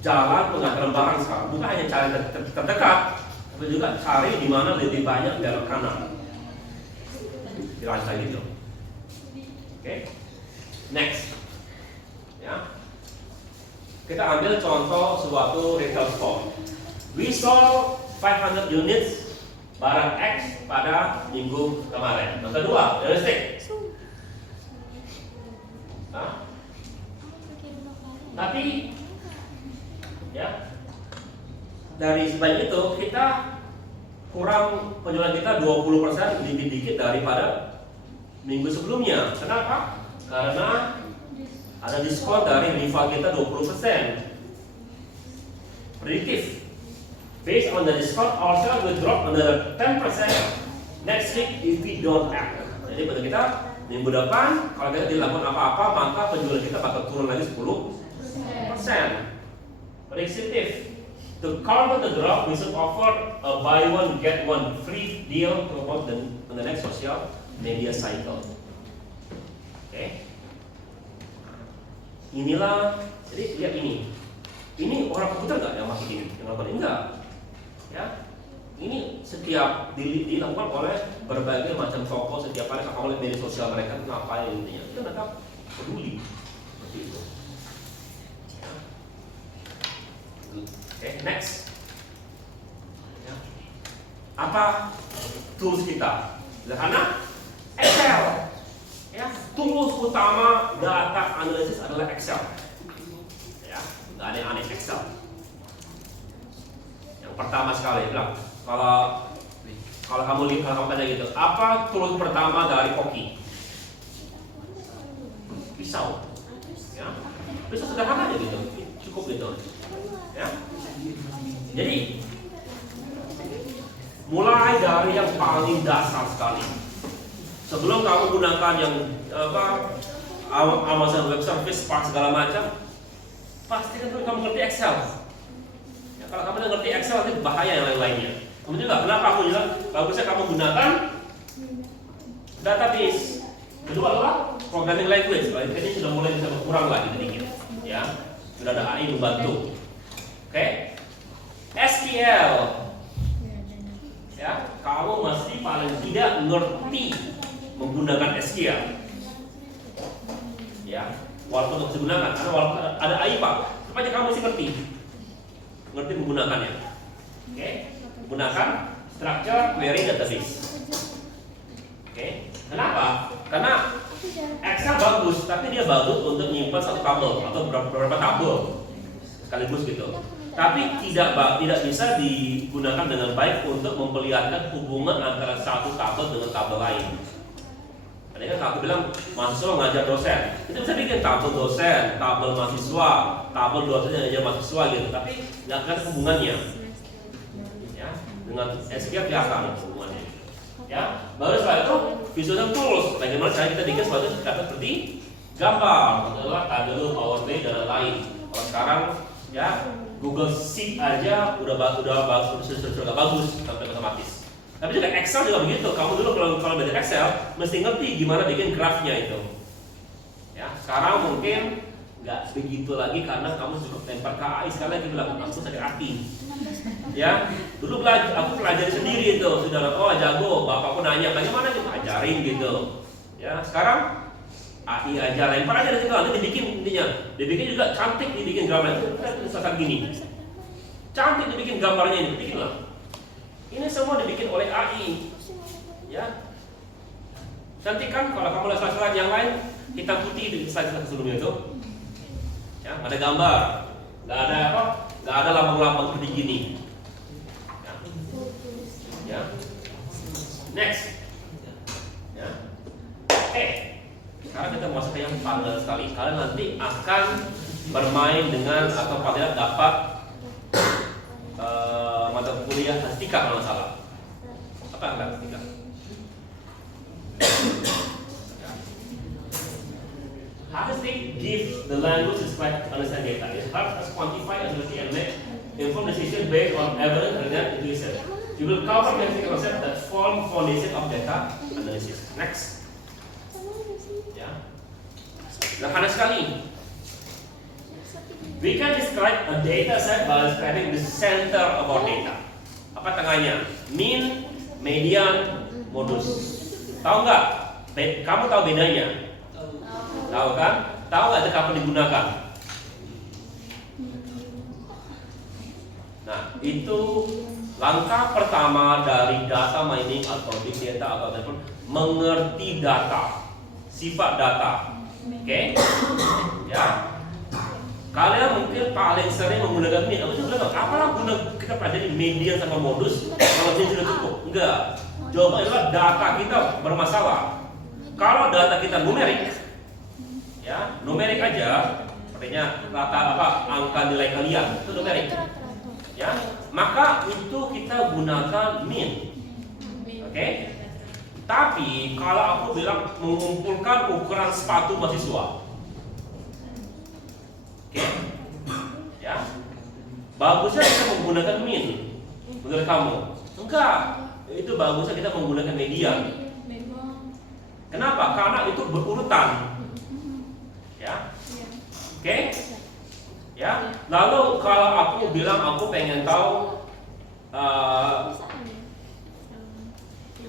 jalan pengaturan barang sekarang. Bukan hanya cari terdekat, tapi juga cari di mana lebih banyak belok kanan. Dirancang gitu. Oke. Next. Ya. Kita ambil contoh suatu retail store. We sold 500 units barang X pada minggu kemarin. Yang kedua, realistic. Nah, tapi ya dari sebanyak itu kita kurang penjualan kita 20% lebih dikit daripada minggu sebelumnya. Kenapa? Karena ada diskon dari rival kita 20%. Predictive. Based on the discount, our sales will drop another 10% next week if we don't act. Jadi pada kita minggu depan kalau kita tidak lakukan apa-apa maka penjualan kita bakal turun lagi 10%. Predictive. To counter the drop, we should offer a buy one get one free deal promote on the next social media cycle. Oke. Inilah, jadi lihat ini. Ini orang komputer nggak yang masuk ini? Yang lakukan enggak? Ya. Ini setiap dilakukan oleh berbagai macam toko setiap hari. Kalau lihat media sosial mereka ngapain intinya? Itu mereka peduli seperti itu. Oke, next. Ya. Apa tools kita? Sederhana, Excel. Ya, tools utama data analisis adalah Excel. Ya, nggak ada yang aneh Excel. Yang pertama sekali bilang, kalau kamu lihat kalau kamu tanya gitu, apa tools pertama dari koki? Pisau. Ya, pisau sederhana aja gitu, cukup gitu. Ya. Jadi mulai dari yang paling dasar sekali. Sebelum kamu gunakan yang Amazon Web Service, Spark segala macam, pastikan dulu kamu ngerti Excel. Ya, kalau kamu tidak ngerti Excel nanti bahaya yang lain-lainnya. Kemudian juga kenapa aku bilang bagusnya kamu gunakan database. Kedua adalah programming language. Ini sudah mulai bisa berkurang lagi sedikit. Ya, sudah ada AI membantu. Oke, SQL. Ya, kamu mesti paling tidak ngerti menggunakan SQL. Ya, walaupun untuk digunakan, karena walaupun ada AI Pak, supaya kamu mesti ngerti menggunakannya. Oke, gunakan structure query database. Oke, kenapa? Karena Excel bagus, tapi dia bagus untuk menyimpan satu tabel atau beberapa tabel sekaligus gitu. Tapi tidak bisa digunakan dengan baik untuk memperlihatkan hubungan antara satu tabel dengan tabel lain. Tadi kan aku bilang mahasiswa ngajar dosen, itu bisa bikin tabel dosen, tabel mahasiswa, tabel dosen yang ngajar mahasiswa gitu. Tapi nggak kelihatan hubungannya. Ya, dengan SQL kelihatan hubungannya. Ya, baru setelah itu visual tools. Bagaimana cara kita bikin sesuatu seperti gambar, adalah tableau, Power BI dan lain-lain. Kalau sekarang ya Google Sheet aja udah bagus sampai otomatis. Tapi juga Excel juga begitu. Kamu dulu kalau belajar Excel mesti ngerti gimana bikin grafnya itu. Ya, sekarang mungkin nggak begitu lagi karena kamu cukup lempar ke AI. Sekali lagi bilang aku sakit hati. Ya, dulu aku pelajari sendiri itu sudah jago. Bapak pun nanya bagaimana kita ajarin gitu. Ya, sekarang AI aja lempar aja dari situ nanti dibikin intinya. Dibikin juga cantik, dibikin gambar itu misalkan gini. cantik dibikin gambarnya ini, bikinlah. Ini semua dibikin oleh AI, ya. Cantik kan? Kalau kamu lihat slide yang lain, hitam putih di slide sebelumnya itu, ya, ada gambar, nggak ada apa, nggak ada lambang-lambang seperti gini, ya. Next, ya. Oke, sekarang kita masuk ke yang paling sekali. Kalian nanti akan bermain dengan atau paling dapat mata kuliah statistika kalau nggak salah. Apa yang statistika? Statistic gives the language described to understand data. It helps us quantify, understand, and make informed decisions based on evidence and intuition. We will cover many concepts that form foundation of data analysis. Next. Ya. Sederhana sekali. We can describe a data set by describing the center of our data. Apa tengahnya? Mean, median, modus. Tahu nggak? Kamu tahu bedanya? Tahu kan? Tahu nggak itu kapan digunakan? Nah, itu langkah pertama dari data mining atau big data atau apapun, mengerti data, sifat data. Oke? Ya. Kalian mungkin paling sering menggunakan ini. Aku juga bilang, apalah guna kita pelajari median sama modus kalau ini sudah cukup? Enggak. Jawabannya adalah data kita bermasalah. Kalau data kita numerik, ya numerik aja, artinya rata apa angka nilai kalian itu numerik, ya maka itu kita gunakan mean, oke? Tapi kalau aku bilang mengumpulkan ukuran sepatu mahasiswa, oke? Ya, bagusnya kita menggunakan mean, menurut kamu? Enggak, itu bagusnya kita menggunakan median. Kenapa? Karena itu berurutan. Ya. Oke? Ya. Lalu kalau aku bilang aku pengen tahu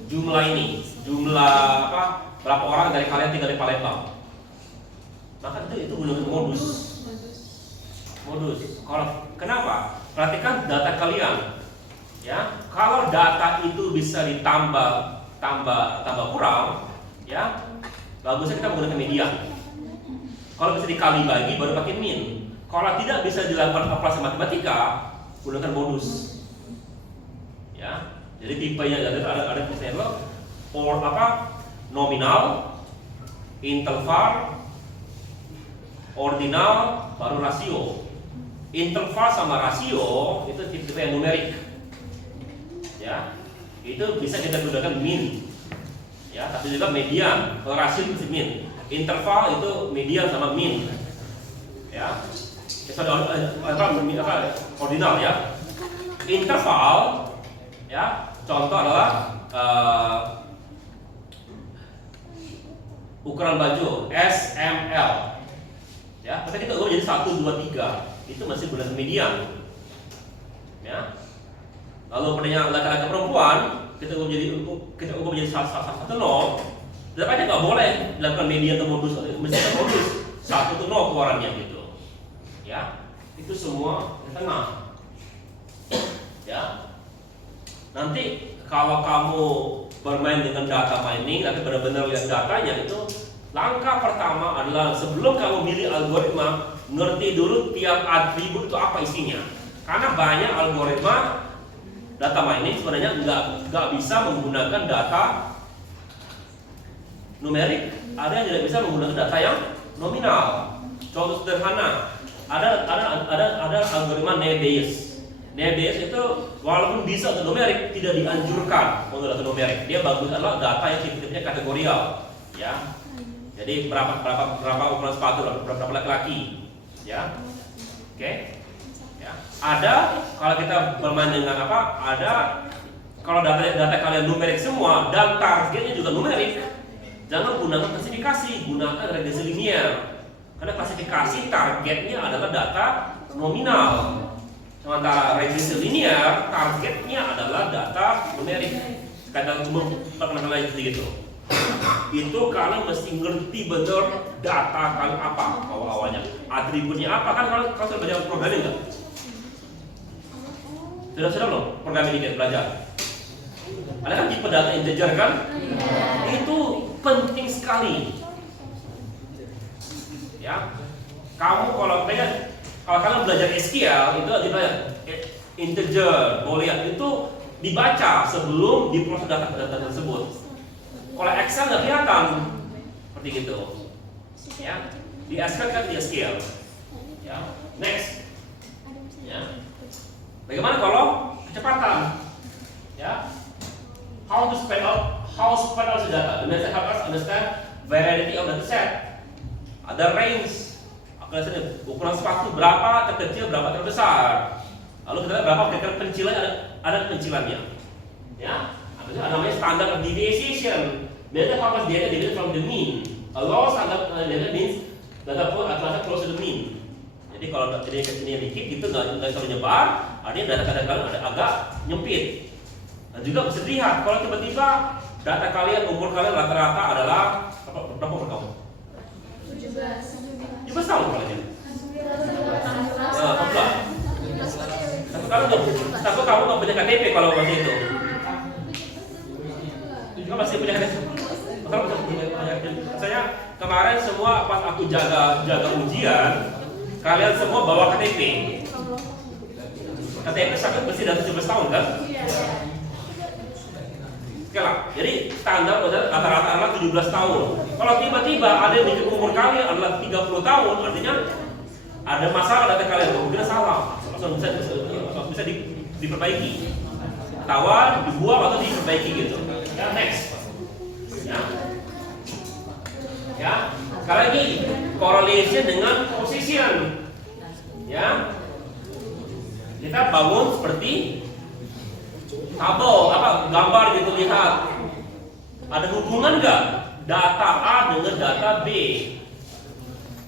jumlah ini, jumlah apa? Berapa orang dari kalian tinggal di Palembang? Maka itu gunakan modus. Modus. Kalau kenapa? Perhatikan data kalian. Ya. Kalau data itu bisa ditambah kurang, ya bagusnya kita menggunakan median. Kalau bisa dikali bagi baru pakai mean. Kalau tidak bisa dilakukan operasi matematika, gunakan modus. Ya, jadi tipenya ada misalnya or apa nominal, interval, ordinal, baru rasio. Interval sama rasio itu tipe yang numerik. Ya, itu bisa kita gunakan mean. Ya, tapi juga median, rasio itu mean. Interval itu median sama mean. Ya. Ordinal ya. Interval ya, contoh adalah ukuran baju SML. Ya, tapi kita ubah jadi 1 2 3. Itu masih gunakan median. Ya. Lalu pada laki-laki perempuan kita ubah menjadi 1 0. Tetap aja nggak boleh dilakukan median atau modus, mesti modus 1 0 keluarannya gitu. Ya, itu semua di tengah. Ya, nanti kalau kamu bermain dengan data mining, nanti benar-benar lihat datanya itu. Langkah pertama adalah sebelum kamu milih algoritma, ngerti dulu tiap atribut itu apa isinya. Karena banyak algoritma data mining sebenarnya nggak bisa menggunakan data numerik, ada yang tidak bisa menggunakan data yang nominal. Contoh sederhana, ada algoritma Naive Bayes. Naive Bayes itu walaupun bisa untuk numerik, tidak dianjurkan untuk data numerik. Dia bagus adalah data yang tipe-tipenya kategorial, ya. Jadi berapa ukuran sepatu, berapa laki-laki, ya. Oke. Ya. Ada kalau kita bermain dengan apa? Ada kalau data kalian numerik semua dan targetnya juga numerik. Jangan gunakan klasifikasi, gunakan regresi linear. Karena klasifikasi targetnya adalah data nominal. Sementara regresi linear targetnya adalah data numerik. Kadang cuma perkenalkan lagi seperti itu. Itu kalian mesti ngerti benar data kalian apa awal-awalnya. Atributnya apa kan kalau sudah belajar programming enggak? Sudah belum? Programming dikit belajar. Ada kan tipe data integer kan? Itu penting sekali. Ya, kamu kalau kalian belajar SQL itu belajar integer, boolean itu dibaca sebelum diproses data tersebut. Kalau Excel nggak kelihatan seperti gitu. Ya, di Excel kan di SQL. Ya, next. Ya. Bagaimana kalau kecepatan? Ya, how to spread out the data. The method help us understand variety of data set. Ada range, ukuran sepatu berapa terkecil, berapa terbesar. Lalu kita lihat berapa kira-kira pencilan, ada pencilannya. Ya, ada namanya standard deviation. Data help us data divided from the mean. A low standard data means data point rata-rata close to the mean. Jadi kalau ini dikit itu nggak terlalu nyebar, artinya data kadang-kadang ada agak nyempit. Dan juga bisa dilihat kalau tiba-tiba data kalian, umur kalian rata-rata adalah berapa umur kamu? 17 tahun kalian. Tapi kamu nggak punya KTP kalau masih itu. Juga masih punya KTP. Saya kemarin semua pas aku jaga ujian, kalian semua bawa KTP. KTP sangat bersih dari 17 tahun kan? Sekarang, jadi standar rata-rata adalah 17 tahun. Kalau tiba-tiba ada yang bikin umur kalian adalah 30 tahun, artinya ada masalah data kalian, mungkin salah, bisa diperbaiki, atau dibuang atau diperbaiki gitu. Ya, next. Ya, sekali lagi correlation dengan position. Ya, kita bangun seperti tabel, gambar gitu, lihat ada hubungan nggak data A dengan data B.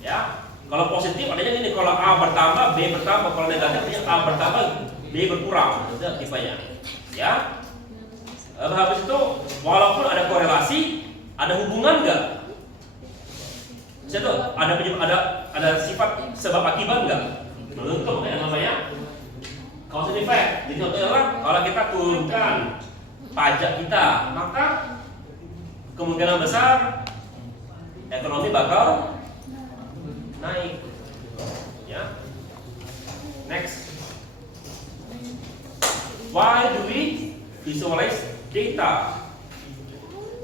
Ya, kalau positif adanya ini, kalau A bertambah B bertambah, kalau negatifnya A bertambah B berkurang, itu tipenya. Ya, habis itu walaupun ada korelasi, ada hubungan nggak? Itu ada sifat sebab akibat nggak? Menentuk yang namanya cause and effect. Jadi contohnya kalau kita turunkan pajak kita, maka kemungkinan besar ekonomi bakal naik. Ya. Next. Why do we visualize data?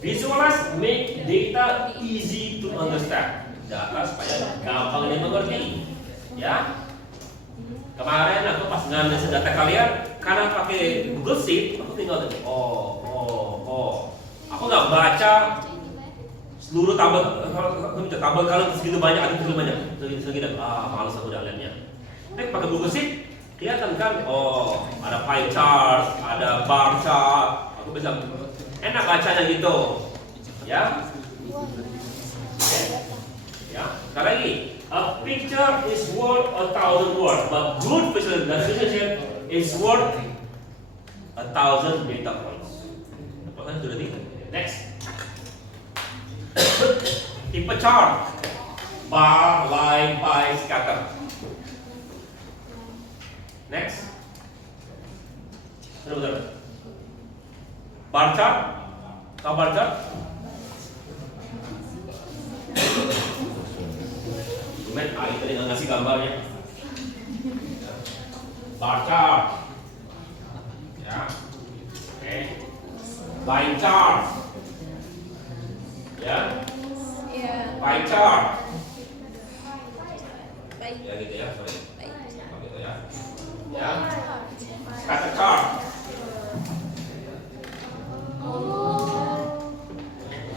Visualize make data easy to understand. Data supaya gampang dimengerti. Ya. Kemarin aku pas ngambil data kalian, karena pakai Google Sheet, aku tinggal aku nggak baca seluruh tabel kalian segitu banyak, segitu malas aku udah liatnya. Tapi pakai Google Sheet, kelihatan kan? Oh, ada pie chart, ada bar chart, aku bisa enak bacanya gitu, ya. Ya, sekali lagi. A picture is worth 1,000 words, but good visualization is worth 1,000 data points. Apakah sudah tiga? Next. Tipe chart: bar, line, pie, scatter. Next. Betul. Bar chart. Tahu bar chart? Cuman tadi nggak ngasih gambarnya. Bar chart, ya, oke. Line chart, ya, pie chart, ya gitu ya, sorry, gitu ya, ya, scatter chart.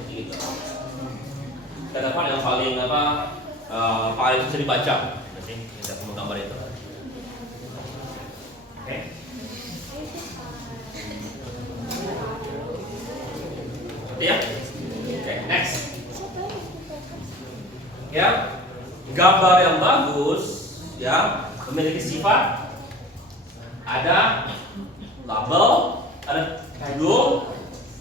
Gitu. Dan apa yang paling paling bisa dibaca? Nanti kita mau gambar itu. Oke. Seperti ya. Oke, next. Ya, gambar yang bagus, ya, memiliki sifat ada label, ada judul,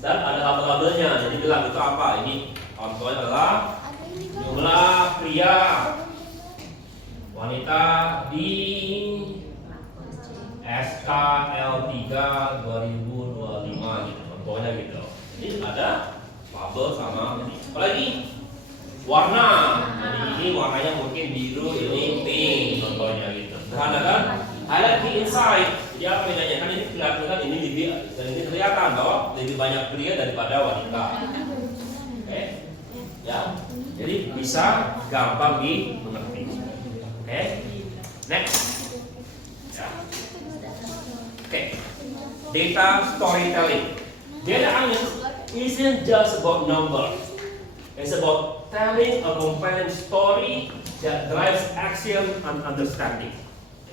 dan ada label-labelnya. Jadi bilang itu apa? Ini contohnya adalah jumlah pria, wanita di SC SKL3 2025 gitu, contohnya gitu. Jadi ada bubble sama ini. Apalagi warna. Jadi ini warnanya mungkin biru, ini pink contohnya gitu. Sederhana kan? Highlight the inside. Jadi apa bedanya? Kan ini kelihatan ini lebih, dan ini kelihatan bahwa lebih banyak pria daripada wanita. Oke? Ya. Jadi bisa gampang dimengerti. Oke? Next. Ya. Oke. Data storytelling. Data analysis isn't just about number. It's about telling a compelling story that drives action and understanding.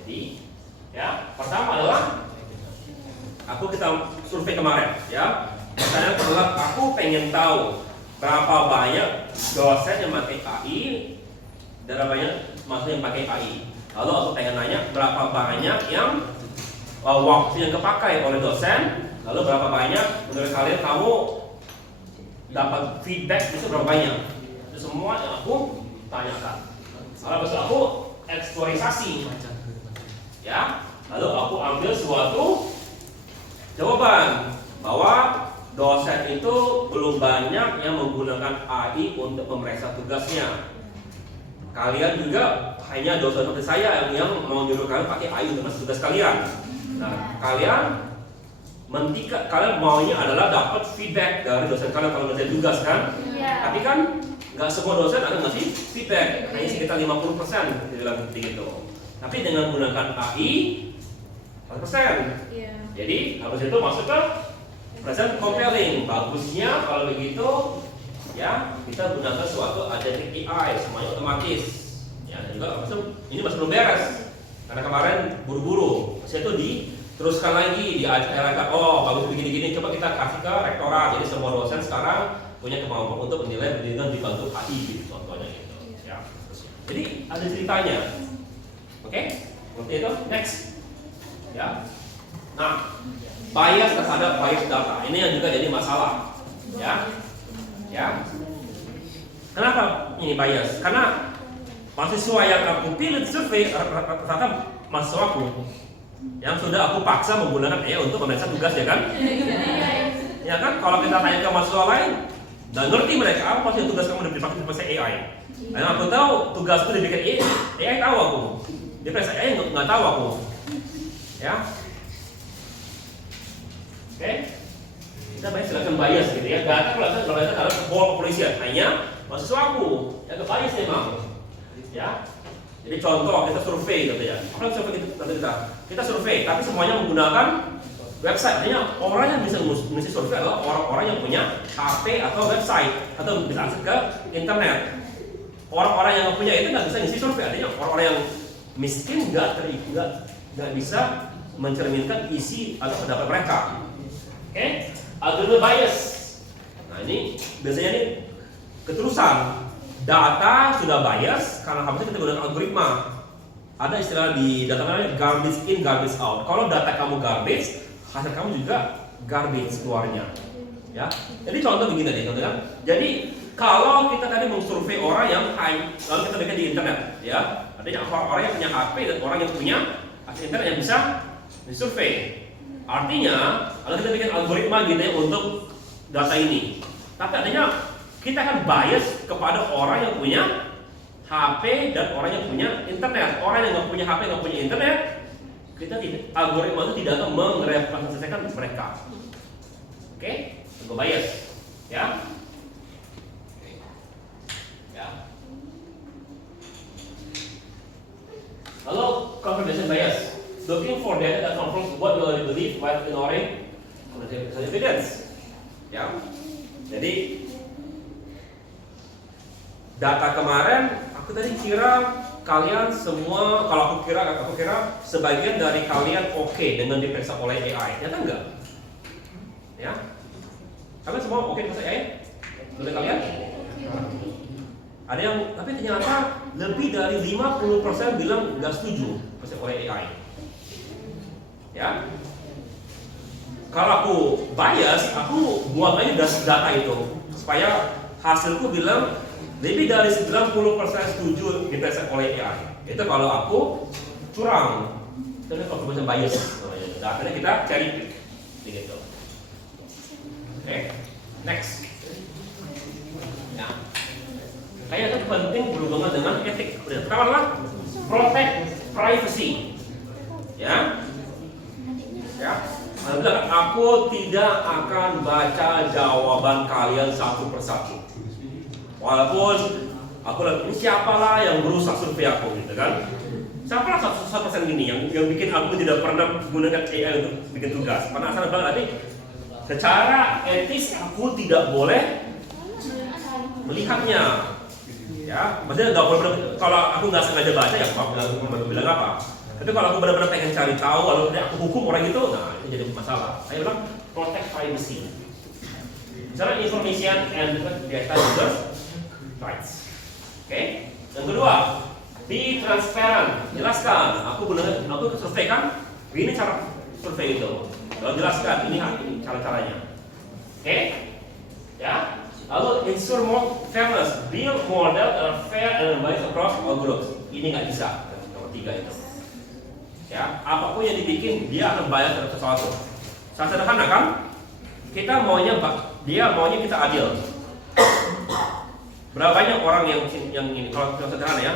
Jadi, ya, pertama adalah kita survei kemarin, ya. Pertanyaan adalah aku pengen tahu berapa banyak dosen yang pakai AI dan berapa banyak mahasiswa yang pakai AI. Lalu aku pengen nanya berapa banyak yang waktu yang kepakai oleh dosen, lalu berapa banyak menurut kalian kamu dapat feedback itu berapa banyak? Itu semua yang aku tanyakan. Kalau besok aku eksplorisasi, ya, lalu aku ambil suatu jawaban bahwa dosen itu belum banyak yang menggunakan AI untuk memeriksa tugasnya. Kalian juga hanya dosen seperti saya yang mau nyuruh kalian pakai AI untuk memeriksa tugas kalian. Nah, kalian maunya adalah dapat feedback dari dosen kalian kalau ngerjain tugas kan? Yeah. Tapi kan nggak semua dosen akan ngasih feedback, hanya sekitar 50% di dalam bukti itu. Tapi dengan menggunakan AI 100%. Yeah. Jadi habis itu masuk ke present compelling. Bagusnya kalau begitu, ya kita gunakan suatu agentic AI, semuanya otomatis. Ya, dan juga ini masih belum beres karena kemarin buru-buru. Saya itu diteruskan lagi, diajarkan, oh bagus begini-gini, coba kita kasih ke rektorat. Jadi semua dosen sekarang punya kemampuan untuk menilai dengan dibantu AI, gitu, contohnya gitu. Ya. Jadi ada ceritanya, oke? Seperti itu. Next, ya. Nah, bias terhadap bias data ini yang juga jadi masalah, ya. Ya. Kenapa ini bias? Karena mahasiswa yang aku pilih survei rata-rata mahasiswaku yang sudah aku paksa menggunakan AI untuk memeriksa tugas, ya kan? Ya kan, kalau kita tanya ke mahasiswa lain, nggak ngerti mereka apa sih tugas kamu dipakai AI. Dan aku tahu tugasku dibikin AI tahu aku. Diperiksa AI nggak tahu aku. Ya, oke? Kita silakan bias gitu ya. Data kalau data adalah sebuah kepolisian, hanya mahasiswaku yang bias memang. Ya. Jadi contoh kita survei gitu ya. Apa survei kita survei, tapi semuanya menggunakan website. Artinya orang yang bisa mengisi survei adalah orang-orang yang punya HP atau website atau bisa akses ke internet. Orang-orang yang punya itu nggak bisa ngisi survei. Artinya orang-orang yang miskin nggak bisa mencerminkan isi atau pendapat mereka. Oke? Algorithm bias. Nah ini biasanya nih keterusan. Data sudah bias karena habisnya kita gunakan algoritma. Ada istilah di data namanya garbage in, garbage out. Kalau data kamu garbage, hasil kamu juga garbage keluarnya. Ya. Jadi contoh begini tadi, contohnya. Jadi kalau kita tadi mengsurvei orang yang lalu kita bikin di internet, ya. Artinya orang yang punya HP dan orang yang punya akses internet yang bisa disurvei. Artinya kalau kita bikin algoritma gitu ya untuk data ini. Tapi artinya kita akan bias kepada orang yang punya HP dan orang yang punya internet. Orang yang nggak punya HP, nggak punya internet, algoritma itu tidak akan merepresentasikan mereka. Oke, tunggu bias, ya. Ya. Lalu confirmation bias, looking for data that confirms what you already believe while ignoring evidence. Ya. Jadi data kemarin, aku tadi kira kalian semua, kalau aku kira sebagian dari kalian oke dengan diperiksa oleh AI. Ternyata enggak. Ya. Kalian semua oke dengan AI? Menurut kalian? Ada yang, tapi ternyata lebih dari 50% bilang nggak setuju oleh AI. Ya. Kalau aku bias, aku buat aja data itu supaya hasilku bilang lebih dari 90% setuju diperiksa oleh AI. Itu kalau aku curang. Itu confirmation bias namanya. Datanya kita cari pick, begitu. Oke, next. Ya, kayaknya itu penting berhubungan dengan etik. Pertama adalah protect privacy. Ya, ya. Aku tidak akan baca jawaban kalian satu persatu. Walaupun aku lagi ini siapalah yang berusaha survei aku, gitu kan? Siapalah 1% gini yang bikin aku tidak pernah menggunakan AI untuk bikin tugas. Penasaran banget nanti. Secara etis aku tidak boleh melihatnya. Ya, maksudnya nggak boleh. Kalau aku nggak sengaja baca ya, aku bilang apa? Tapi kalau aku benar-benar pengen cari tahu, lalu aku hukum orang itu, nah itu jadi masalah. Saya bilang protect privacy. Secara information and data users rights. Oke. Yang kedua, be transparent. Jelaskan. Aku survei kan? Ini cara survei itu. Kalau jelaskan ini cara-caranya. Oke? Ya. Lalu ensure more fairness. Build model that fair and unbiased across all groups. Ini nggak bisa. Nomor 3 itu. Ya, apapun yang dibikin dia akan bayar terhadap sesuatu. Sangat sederhana kan? Kita maunya kita adil. Berapa banyak orang yang ini kalau sederhana ya?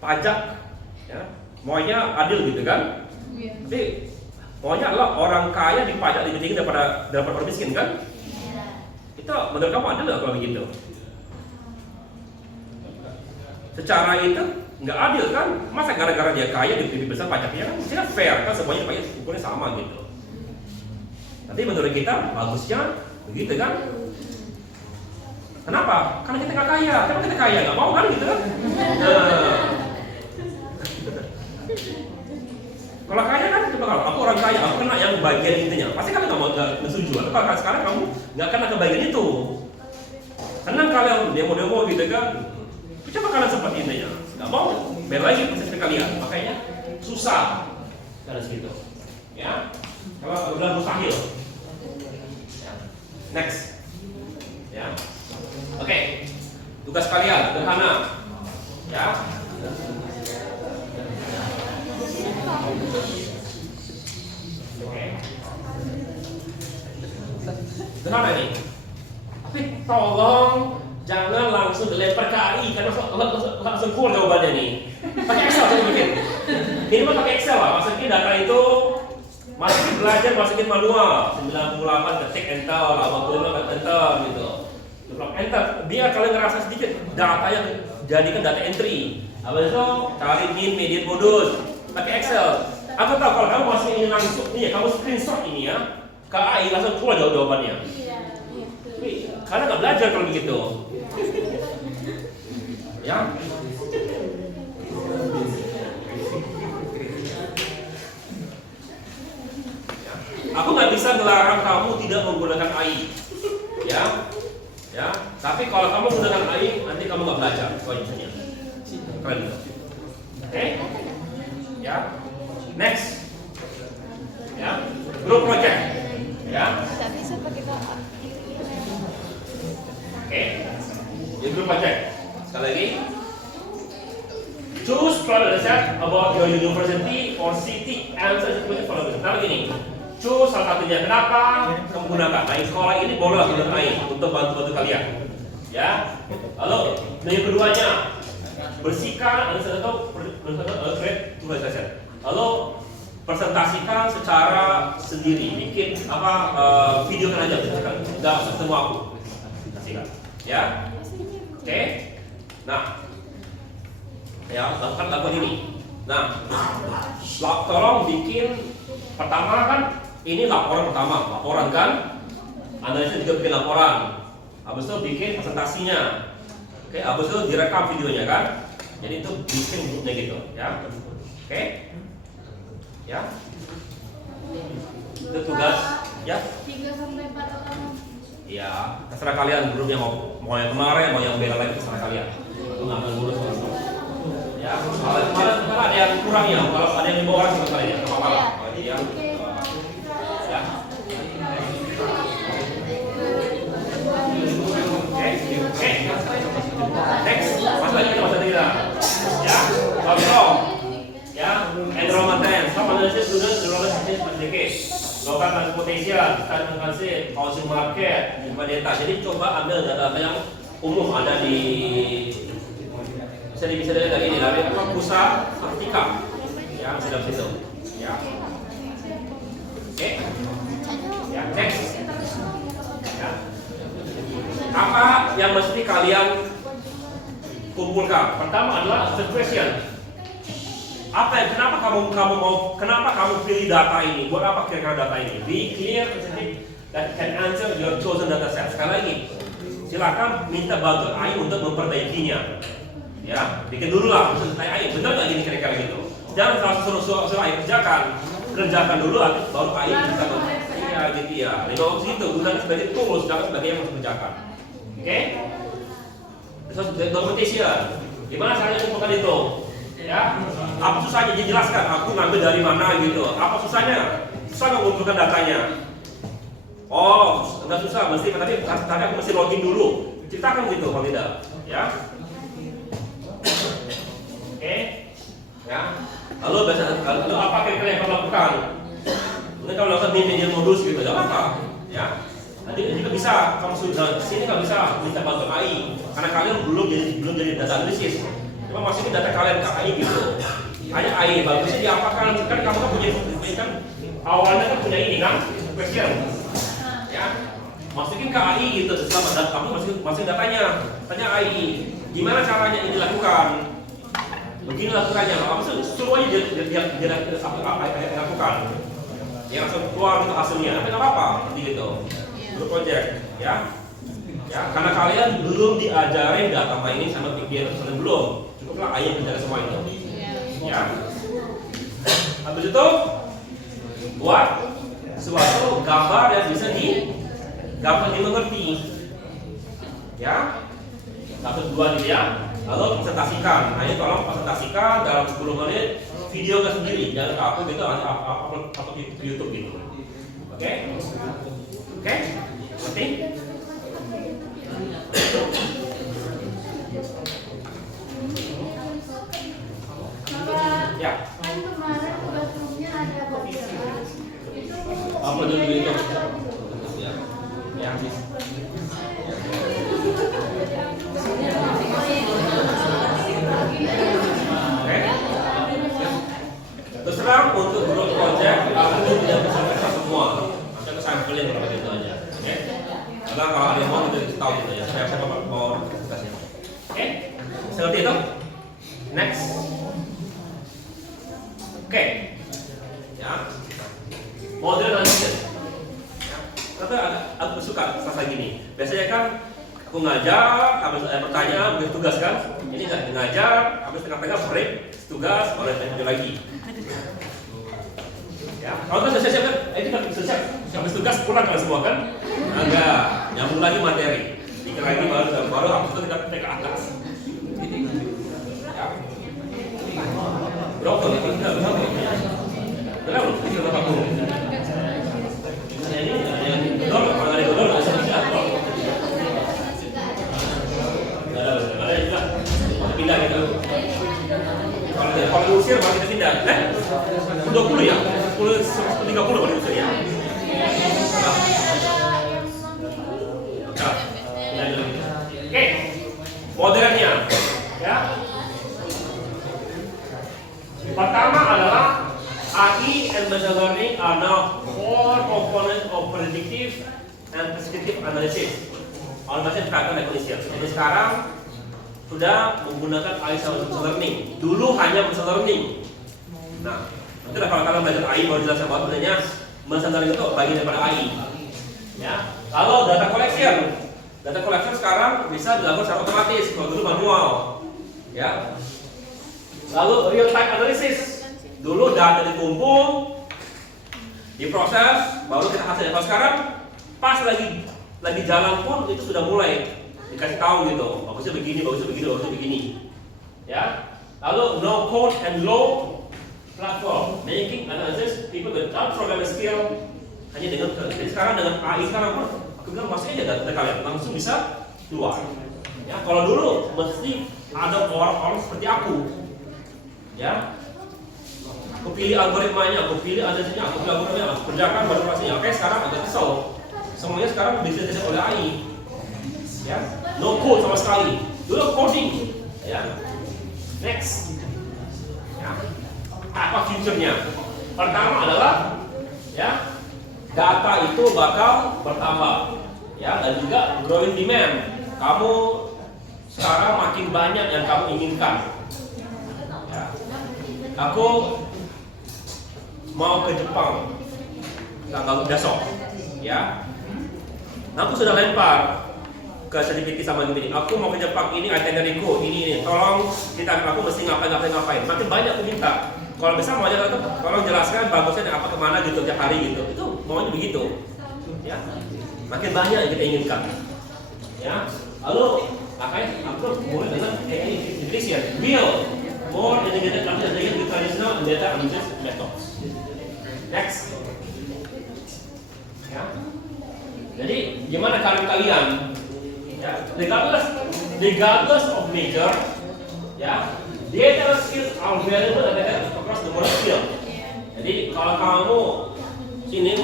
Pajak ya, maunya adil gitu kan? Iya. Tapi maunya adalah orang kaya dipajak lebih tinggi daripada orang miskin kan? Iya. Itu menurut kamu adil nggak kalau begitu? Secara itu nggak adil kan? Masa gara-gara dia kaya lebih besar pajaknya kan? Mestinya fair kan, semuanya pajak ukurnya sama gitu. Tapi menurut kita bagusnya begitu kan? Kenapa? Karena kita nggak kaya. Kenapa kita kaya? Nggak mau kan gitu kan? Kalau kaya kan, coba kalau aku orang kaya, aku kena yang bagian intinya. Pasti kalian nggak setuju. Tapi kalau sekarang kamu nggak kena kebagian itu. Senang kalian demo-demo gitu kan? Coba kalian seperti intinya. Nggak mau, biar lagi persepsi kalian. Makanya susah karena segitu. Ya, kalau udah mustahil. Ya. Next. Ya. Oke. Tugas kalian sederhana. Ya. Oke. Sederhana nih. Tapi tolong jangan langsung dilempar ke AI karena langsung keluar jawabannya nih. Pakai Excel saya bikin. Ini mah pakai Excel lah. Maksudnya data itu masukin belajar, masukin manual. 98 ketik enter, 85 ketik enter gitu. Enter. Biar kalian ngerasa sedikit datanya jadikan data entry. Habis itu cari min, median, modus. Pakai Excel. Aku tahu kalau kamu masukin ini langsung nih, kamu screenshot ini ya ke AI langsung keluar jawabannya. Karena nggak belajar kalau begitu. Ya. Aku nggak bisa melarang kamu tidak menggunakan AI. Ya. Ya. Tapi kalau kamu menggunakan AI, nanti kamu nggak belajar. Soalnya. Keren. Oke. Ya. Next. Ya. Group project. Ya. Tidak bisa pakai doa. Oke. Di group project. Sekali lagi. Choose product research about your university or city and such a follow. Nah begini. Choose salah satunya. Kenapa kamu gunakan? Nah, sekolah ini boleh gunakan AI untuk bantu-bantu kalian. Ya. Lalu, yang keduanya bersihkan atau create tugas session. Lalu presentasikan secara sendiri, bikin video kan aja, nggak usah ketemu aku. Kasihkan, ya. Oke. Nah, ya lakukan ini. Nah, tolong bikin pertama kan ini laporan pertama, laporan kan. Analisa juga bikin laporan. Habis itu bikin presentasinya. Oke, habis itu direkam videonya kan. Jadi itu bikin grupnya gitu, ya. Oke. Ya. Itu tugas, ya. 3-4 orang. Ya, terserah kalian grupnya mau yang kemarin, mau yang beda lagi terserah kalian. Itu nggak akan ngurus langsung. Ya, kalau ada yang kurang ya, kalau ada yang 5 orang sama kalian, nggak apa-apa. Ya. Ya. Oke. Next, masuk lagi kita. Ya, contoh. Ya, enrollment test. coba ambil data yang umum ada di bisa dilihat lagi di dalam apa pusat statistika ya masih dalam situ ya. Oke. Ya, next. Ya. Apa yang mesti kalian kumpulkan? Pertama adalah the question. Kenapa kamu pilih data ini? Buat apa kira-kira data ini? Be clear, specific, that can answer your chosen data set. Sekali lagi, silakan minta bantuan AI untuk memperbaikinya. Ya, bikin dulu lah. Tanya AI, benar nggak gini kira-kira gitu? Jangan suruh AI kerjakan dulu, baru AI bisa ya gitu ya. Lima waktu itu gunakan sebagai tools, jangan sebagai yang harus kerjakan. Oke? Documentation. Gimana caranya kumpulkan itu? Ya, apa susahnya dijelaskan? Aku ngambil dari mana gitu? Apa susahnya? Susah mengumpulkan datanya. Oh, nggak susah, tapi aku mesti login dulu. Ceritakan gitu kalau tidak, ya. Oke, ya. Lalu apa kira-kira yang kamu lakukan? Mungkin kamu lakukan media modus gitu, tidak apa, ya. Nanti juga bisa kamu sudah sini kamu bisa minta bantuan AI karena kalian belum jadi data analisis. Cuma masukin data kalian ke AI gitu. Hanya AI bagusnya diapakan? Kan kamu kan punya kan awalnya kan punya ini kan question. Ya. Masukin ke AI gitu selama data kamu masukin datanya. Tanya AI, gimana caranya ini dilakukan? Begini lakukannya. Kamu suruh aja dia lakukan. Ya langsung keluar gitu hasilnya. Tapi nggak apa-apa seperti gitu. Grup project, ya. Ya, karena kalian belum diajarin data mining sama big data, belum. Cukuplah AI yang menjaga semua itu. Ya. Habis itu buat suatu gambar yang bisa gampang dimengerti. Ya. 1, 2 nih ya. Lalu presentasikan. Nah, ini tolong presentasikan dalam 10 menit, video ke sendiri, jangan ke aku gitu atau di YouTube gitu. Oke? Oke? Ngerti? Ya. Kan kemarin sebelumnya ada bacaan. Apa dulu itu? Ya. Terserah untuk grup project aku tidak bisa mereka semua. Nanti aku sampelin berapa gitu aja. Oke? Karena kalau ada yang mau kita tahu gitu ya. Saya mau kasih. Oke? Seperti itu. Next. Oke. Ya. Model analysis. Kenapa aku suka selesai gini? Biasanya kan aku ngajar, habis ada pertanyaan, habis tugas kan? Ini nggak ngajar, habis tengah-tengah break, tugas, baru lanjut lagi. Ya, kalau kan selesai kan, ini kan selesai, habis tugas pulang kalian semua kan? Enggak, nyambung lagi materi, dikit lagi baru habis itu kita ke atas. Ya. Berapa nih? Kita berapa? Berapa loh? Kita berapa puluh? Ini yang gedor, kalau ada gedor nggak bisa apa? Ada juga, pindah gitu. Kalau diusir baru kita pindah. 20 ya? 30 baru diusir ya? Oke, modelnya ya. Pertama adalah AI and machine learning are now core component of predictive and prescriptive analysis on machine pattern recognition. Jadi sekarang sudah menggunakan AI sama machine learning. Dulu hanya machine learning. Nah, nanti kalau kalian belajar AI baru jelas bahwa sebenarnya machine learning itu bagian daripada AI. Ya. Lalu data collection sekarang bisa dilakukan secara otomatis, kalau dulu manual. Ya. Lalu real time analysis. Dulu data dikumpul, diproses, baru kita hasilnya. Kalau sekarang pas lagi jalan pun itu sudah mulai dikasih tahu gitu. Bagusnya begini. Ya. Lalu no code and low platform, making analysis people without programming skill hanya dengan. Jadi sekarang dengan AI sekarang pun aku bilang masukin aja data kalian langsung bisa keluar. Ya. Kalau dulu mesti ada orang-orang seperti aku. Ya. Aku pilih algoritmanya, aku pilih analisisnya, aku kerjakan baru hasilnya. Oke, sekarang agak kesel. Semuanya sekarang bisa oleh AI. Ya, no code sama sekali. Dulu coding. Ya, next. Ya, apa future-nya? Pertama adalah ya data itu bakal bertambah. Ya, dan juga growing demand. Kamu sekarang makin banyak yang kamu inginkan. Ya. Aku mau ke Jepang tanggal besok, ya. Aku sudah lempar ke ChatGPT sama gini. Aku mau ke Jepang, ini itineraryku, ini. Tolong aku mesti ngapain. Makin banyak aku minta. Kalau bisa mau aja tuh, tolong jelaskan bagusnya apa kemana gitu tiap hari gitu. Itu maunya begitu, ya. Makin banyak yang kita inginkan, ya. Lalu aku mulai dengan AI integration, real, more integrated with traditional data analysis methods. Next, ya. Jadi gimana kalian? Ya, regardless of major, ya, data skills are available across the world field. Jadi kalau kamu sini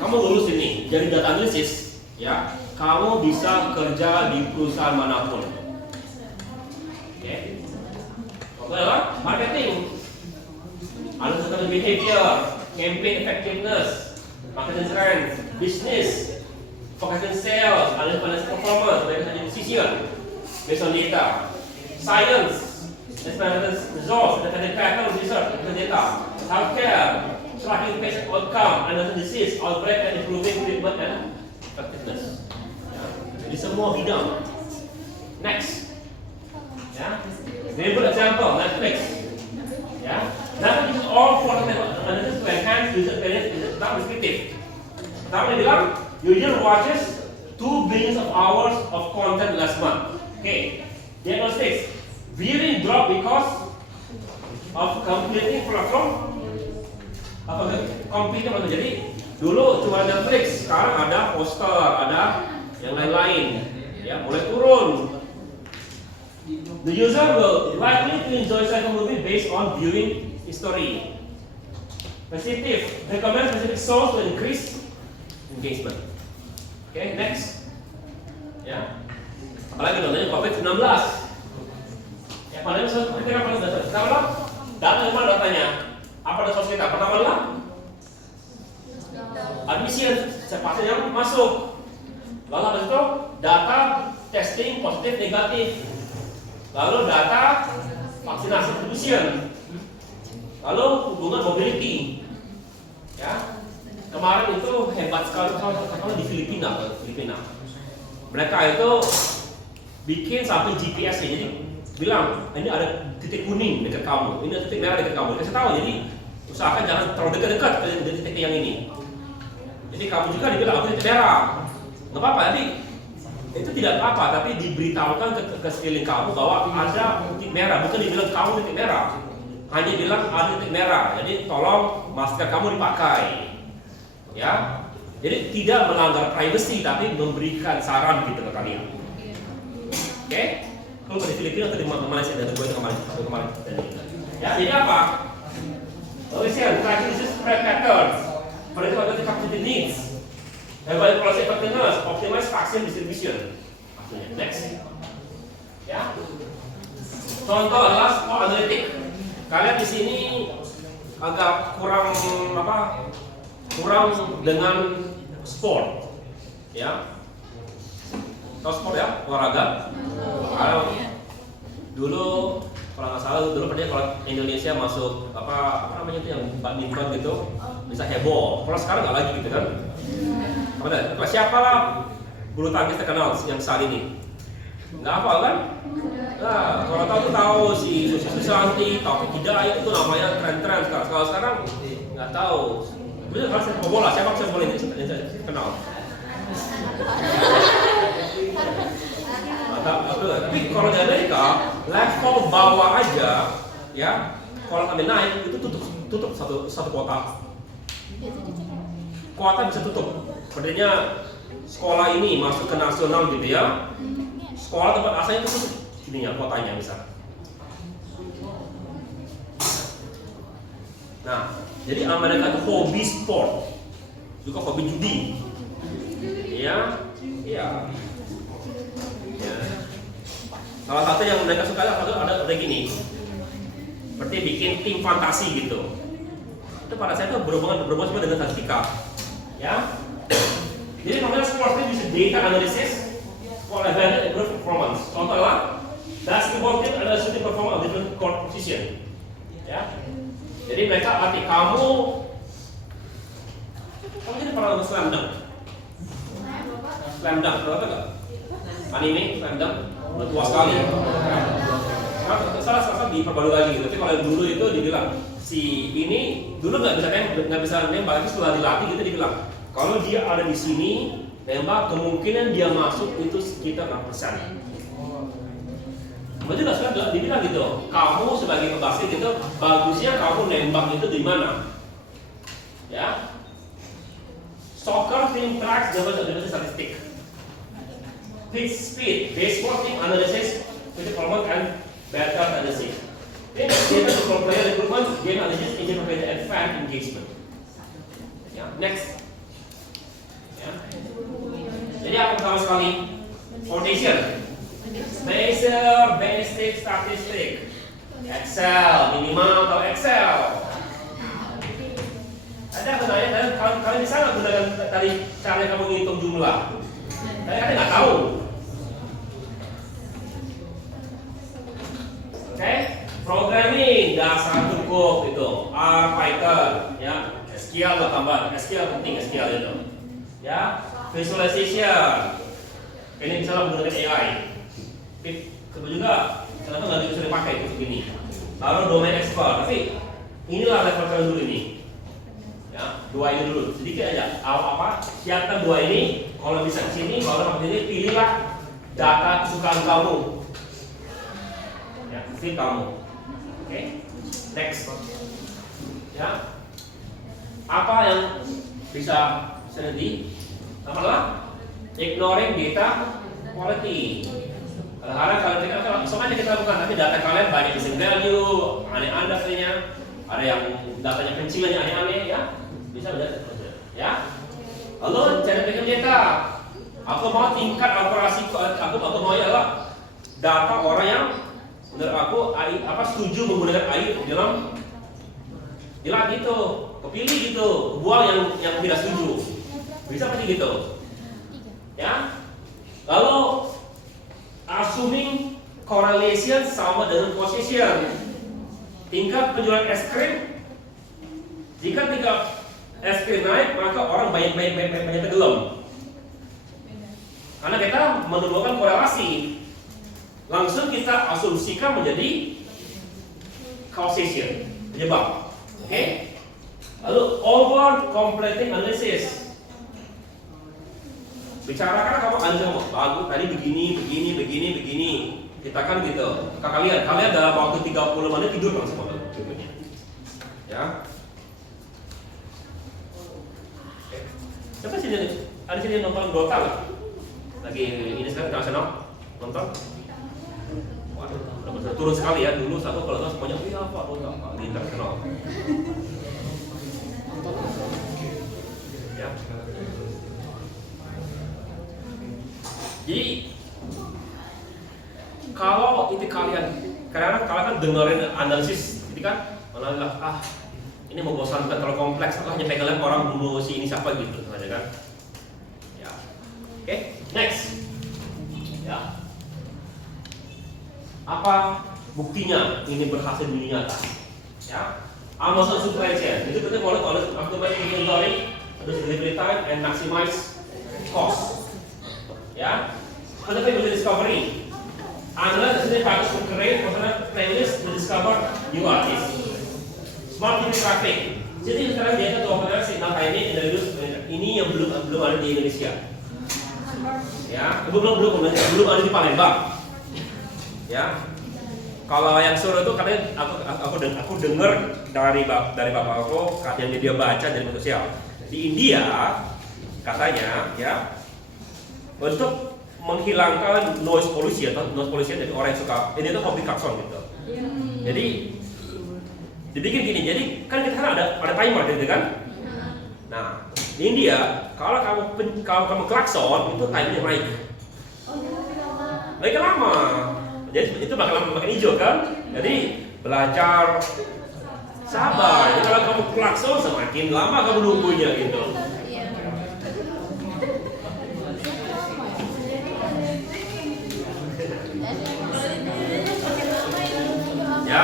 kamu lulus ini jadi data analysis, ya, kamu bisa kerja di perusahaan manapun. Oke, adalah marketing, analytical behavior, campaign effectiveness, marketing strength, business, focusing sales, analysis performance, management decision based on data, science, analysis results, data pattern research, data, healthcare, tracking patient outcome, analysis disease, outbreak and improving treatment and effectiveness. Ya. Jadi semua bidang. Next, ya. Good example, Netflix. Ya. Netflix is all for analysis to enhance user experience is not descriptive. Pertama dia bilang, user watches 2 billion of hours of content last month. Okay. Diagnostics, viewing drop because of completing platform. Komputer atau jadi dulu cuma Netflix, sekarang ada poster, ada yang lain-lain, ya mulai turun. The user will likely to enjoy certain movie based on viewing history. Positive, recommend specific shows to increase engagement. Okay, next. Ya, apalagi contohnya COVID-19. Ya, padahal kita kan pada dasar. Kalau data mana datanya? Apa ada source kita? Pertama adalah admission, pasien yang masuk. Lalu habis itu data testing positif negatif. Lalu data vaksinasi distribution. Lalu hubungan mobility. Ya. Kemarin itu hebat sekali kalau di Filipina. Mereka itu bikin sampai GPS ya. Jadi bilang ini ada titik kuning dekat kamu, ini ada titik merah dekat kamu. Kasih tahu, jadi usahakan jangan terlalu dekat-dekat ke titik yang ini. Jadi kamu juga dibilang aku titik merah, nggak apa-apa. Jadi itu tidak apa-apa, tapi diberitahukan ke sekeliling kamu bahwa ada titik merah, bukan dibilang kamu titik merah, hanya bilang ada titik merah. Jadi tolong masker kamu dipakai, ya. Jadi tidak melanggar privacy, tapi memberikan saran gitu ke kalian. Oke? Kalau di Filipina atau di Malaysia dan gue kemarin. Ya, jadi apa? Malaysia, tracking this spread patterns, predictive capacity needs, evaluate policy effectiveness, optimize vaksin distribution. Maksudnya, next. Ya. Contoh adalah sport analytic. Kalian di sini agak kurang dengan sport, ya. Tahu sport ya, olahraga. Dulu kalau nggak salah kalau Indonesia masuk apa namanya itu yang badminton gitu bisa heboh. Kalau sekarang nggak lagi gitu kan. Siapa lah bulu tangkis terkenal yang saat ini? Nggak hafal kan? Nah, kalau tahu si Susanti, Taufik Hidayat itu namanya tren-tren sekarang. Kalau sekarang nggak tahu. Bener kalau sepak bola, siapa sepak bola yang kenal? Tapi kalau di Amerika level bawah aja, ya, kalau kami naik itu tutup satu kota. Kota bisa tutup. Sepertinya sekolah ini masuk ke nasional gitu ya. Sekolah tempat asalnya itu tutup, ininya kotanya bisa. Nah, jadi Amerika itu hobi sport, juga hobi judi, ya, iya. Salah satu yang mereka suka ada gini, seperti bikin tim fantasi gitu. Itu pada saya itu berhubungan semua dengan statistika, ya. Jadi namanya sports team bisa data analysis for event improve performance. Contoh adalah basketball team adalah shooting performance of different court position, ya. Jadi mereka latih kamu ini pernah nonton Slam Dunk? Slam Dunk, pernah nggak? Anime Slam Dunk, udah tua sekali. Salah diperbarui lagi gitu. Tapi kalau dulu itu dibilang si ini dulu nggak bisa nembak, tapi setelah dilatih gitu dibilang kalau dia ada di sini nembak kemungkinan dia masuk itu sekitar 6%. Berarti sudah dibilang gitu, kamu sebagai pembasket gitu bagusnya kamu nembak itu di mana? Ya. Soccer team tracks the statistic. Pitch speed, baseball team analysis with performance and better analysis. Then data for player recruitment, game analysis, interpretation and fan engagement. Ya, next. Ya. Jadi apa pertama sekali? Foundation, Spacer, basic statistic, Excel, minimal atau Excel. Ada pertanyaan, kalian bisa nggak gunakan tadi cara kamu ngitung jumlah? Kalian nggak tahu. Oke, programming dasar cukup itu, R, Python, ya, SQL lah tambah, SQL penting SQL itu, ya, visualization. Ini misalnya menggunakan AI, coba juga, ternyata nggak bisa dipakai itu begini. Lalu domain expert, tapi inilah level kalian dulu ini, ya, dua ini dulu, sedikit aja. Siapkan dua ini, kalau bisa di sini, kalau ini pilihlah data kesukaan kamu. Ya, pilih kamu. Oke, next. Ya, apa yang bisa di? Pertama, ignoring data quality. Kadang-kadang kalian semuanya kita lakukan, tapi data kalian banyak missing value, aneh-aneh katanya, ada yang datanya kecilannya aneh-aneh, ya, bisa belajar, ya. Lalu cara bikin data. Aku mau tingkat akurasi, aku mau adalah data orang yang menurut aku setuju menggunakan AI dalam gitu, kepilih gitu, buang yang tidak setuju. Bisa seperti gitu, ya. Lalu assuming correlation sama dengan position. Tingkat penjualan es krim, jika tingkat es krim naik maka orang banyak tenggelam. Karena kita menemukan korelasi, langsung kita asumsikan menjadi causation, penyebab. Oke? Lalu over completing analysis. Bicarakan kamu analisis bagus tadi begini. Kita kan gitu. Kalian dalam waktu 30 menit tidur kan semua contohnya. Ya. Siapa sini? Ada sini nonton Dota lah. Lagi ini sekarang internasional nonton. Waduh, udah turun sekali ya. Dulu satu kalau semuanya iya Pak Dota Pak di internasional. Ya. Jadi kalau itu kalian kan dengerin analisis, jadi kan malah ini membosankan terlalu kompleks, aku hanya pengen orang bunuh si ini siapa gitu, aja kan? Ya, oke, next, ya, apa buktinya ini berhasil di dunia nyata? Ya, Amazon supply chain itu penting oleh optimize inventory, reduce delivery time, and maximize cost. Ya, penting discovery. Analyze the bagus to create personal playlist to discover new artists. Smart TV traffic. Jadi sekarang dia itu opener signal ini ini yang belum ada di Indonesia. Ya, belum ada di Palembang. Ya. Kalau yang suruh itu katanya aku dengar dari bapak aku yang dia baca dari media sosial. Di India katanya ya untuk menghilangkan noise pollution dari orang yang suka ini tuh hobi klakson gitu. Jadi dibikin gini, jadi kan kita kan ada timer gitu kan. Nah di India kalau kamu klakson itu timernya naik lama. Jadi itu bakal makin hijau kan? Jadi belajar sabar. Jadi kalau kamu klakson semakin lama kamu nunggunya gitu. Ya.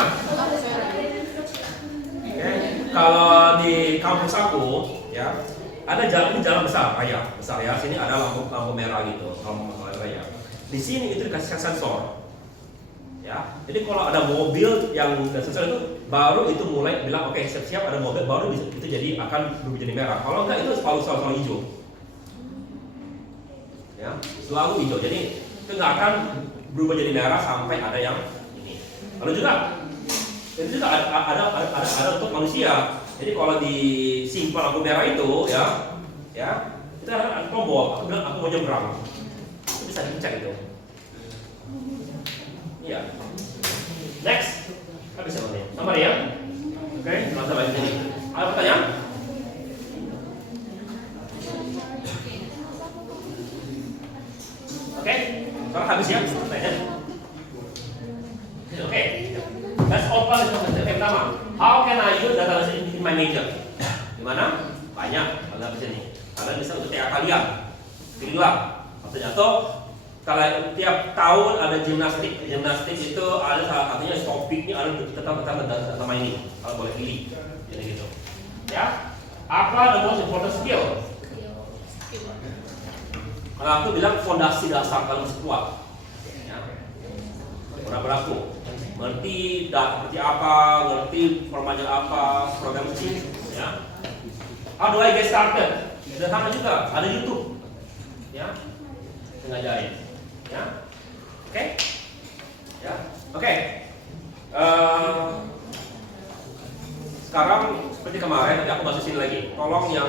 Oke. Kalau di kampus aku, ya, ada jalan besar, raya besar ya. Sini ada lampu merah gitu, lampu raya. Di sini itu dikasih sensor. Ya, jadi kalau ada mobil yang sensor itu baru itu mulai bilang oke, siap-siap ada mobil baru itu jadi akan berubah jadi merah. Kalau enggak itu selalu hijau. Ya, selalu hijau. Jadi itu nggak akan berubah jadi merah sampai ada yang ini. Lalu juga itu juga ada untuk manusia. Jadi kalau disimpan lampu merah itu ya itu ada tombol. Aku bilang aku mau nyebrang. Itu bisa dipencet itu. Iya. Next. Habis ya Bang? Sama ya? Oke, langsung aja ini. Ada pertanyaan? Oke, sekarang habis ya pertanyaan. Oke. Let's open this one. Pertama, how can I use data in my major? Gimana? Banyak. Ada di sini. Kalian bisa untuk TA kalian. Pilihlah. Atau kalau tiap tahun ada gimnastik itu ada salah satunya topiknya ada tentang sama ini. Kalau boleh pilih, jadi gitu. Ya, apa the most important skill? Kalau aku bilang fondasi dasar kalau masih kuat. Ya. Berapa ngerti data seperti apa, ngerti formanya apa, program kecil, ya. How do I get started? Sederhana juga, ada YouTube, ya, ngajarin, ya, oke, ya, oke. Sekarang seperti kemarin, nanti aku bahas sini lagi. Tolong yang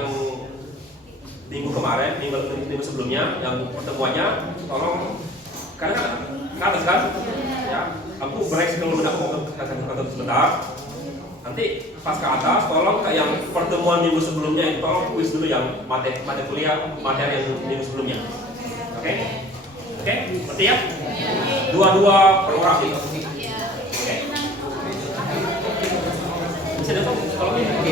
minggu kemarin, minggu sebelumnya, yang pertemuannya, tolong karena ke atas kan, ya. Aku break sebelum aku sebentar. Nanti pas ke atas, tolong kayak yang pertemuan minggu sebelumnya itu tolong kuis dulu yang materi kuliah materi yang minggu sebelumnya. Oke? Oke? Ngerti ya? Dua-dua per orang gitu. Oke? Bisa dong kalau ini.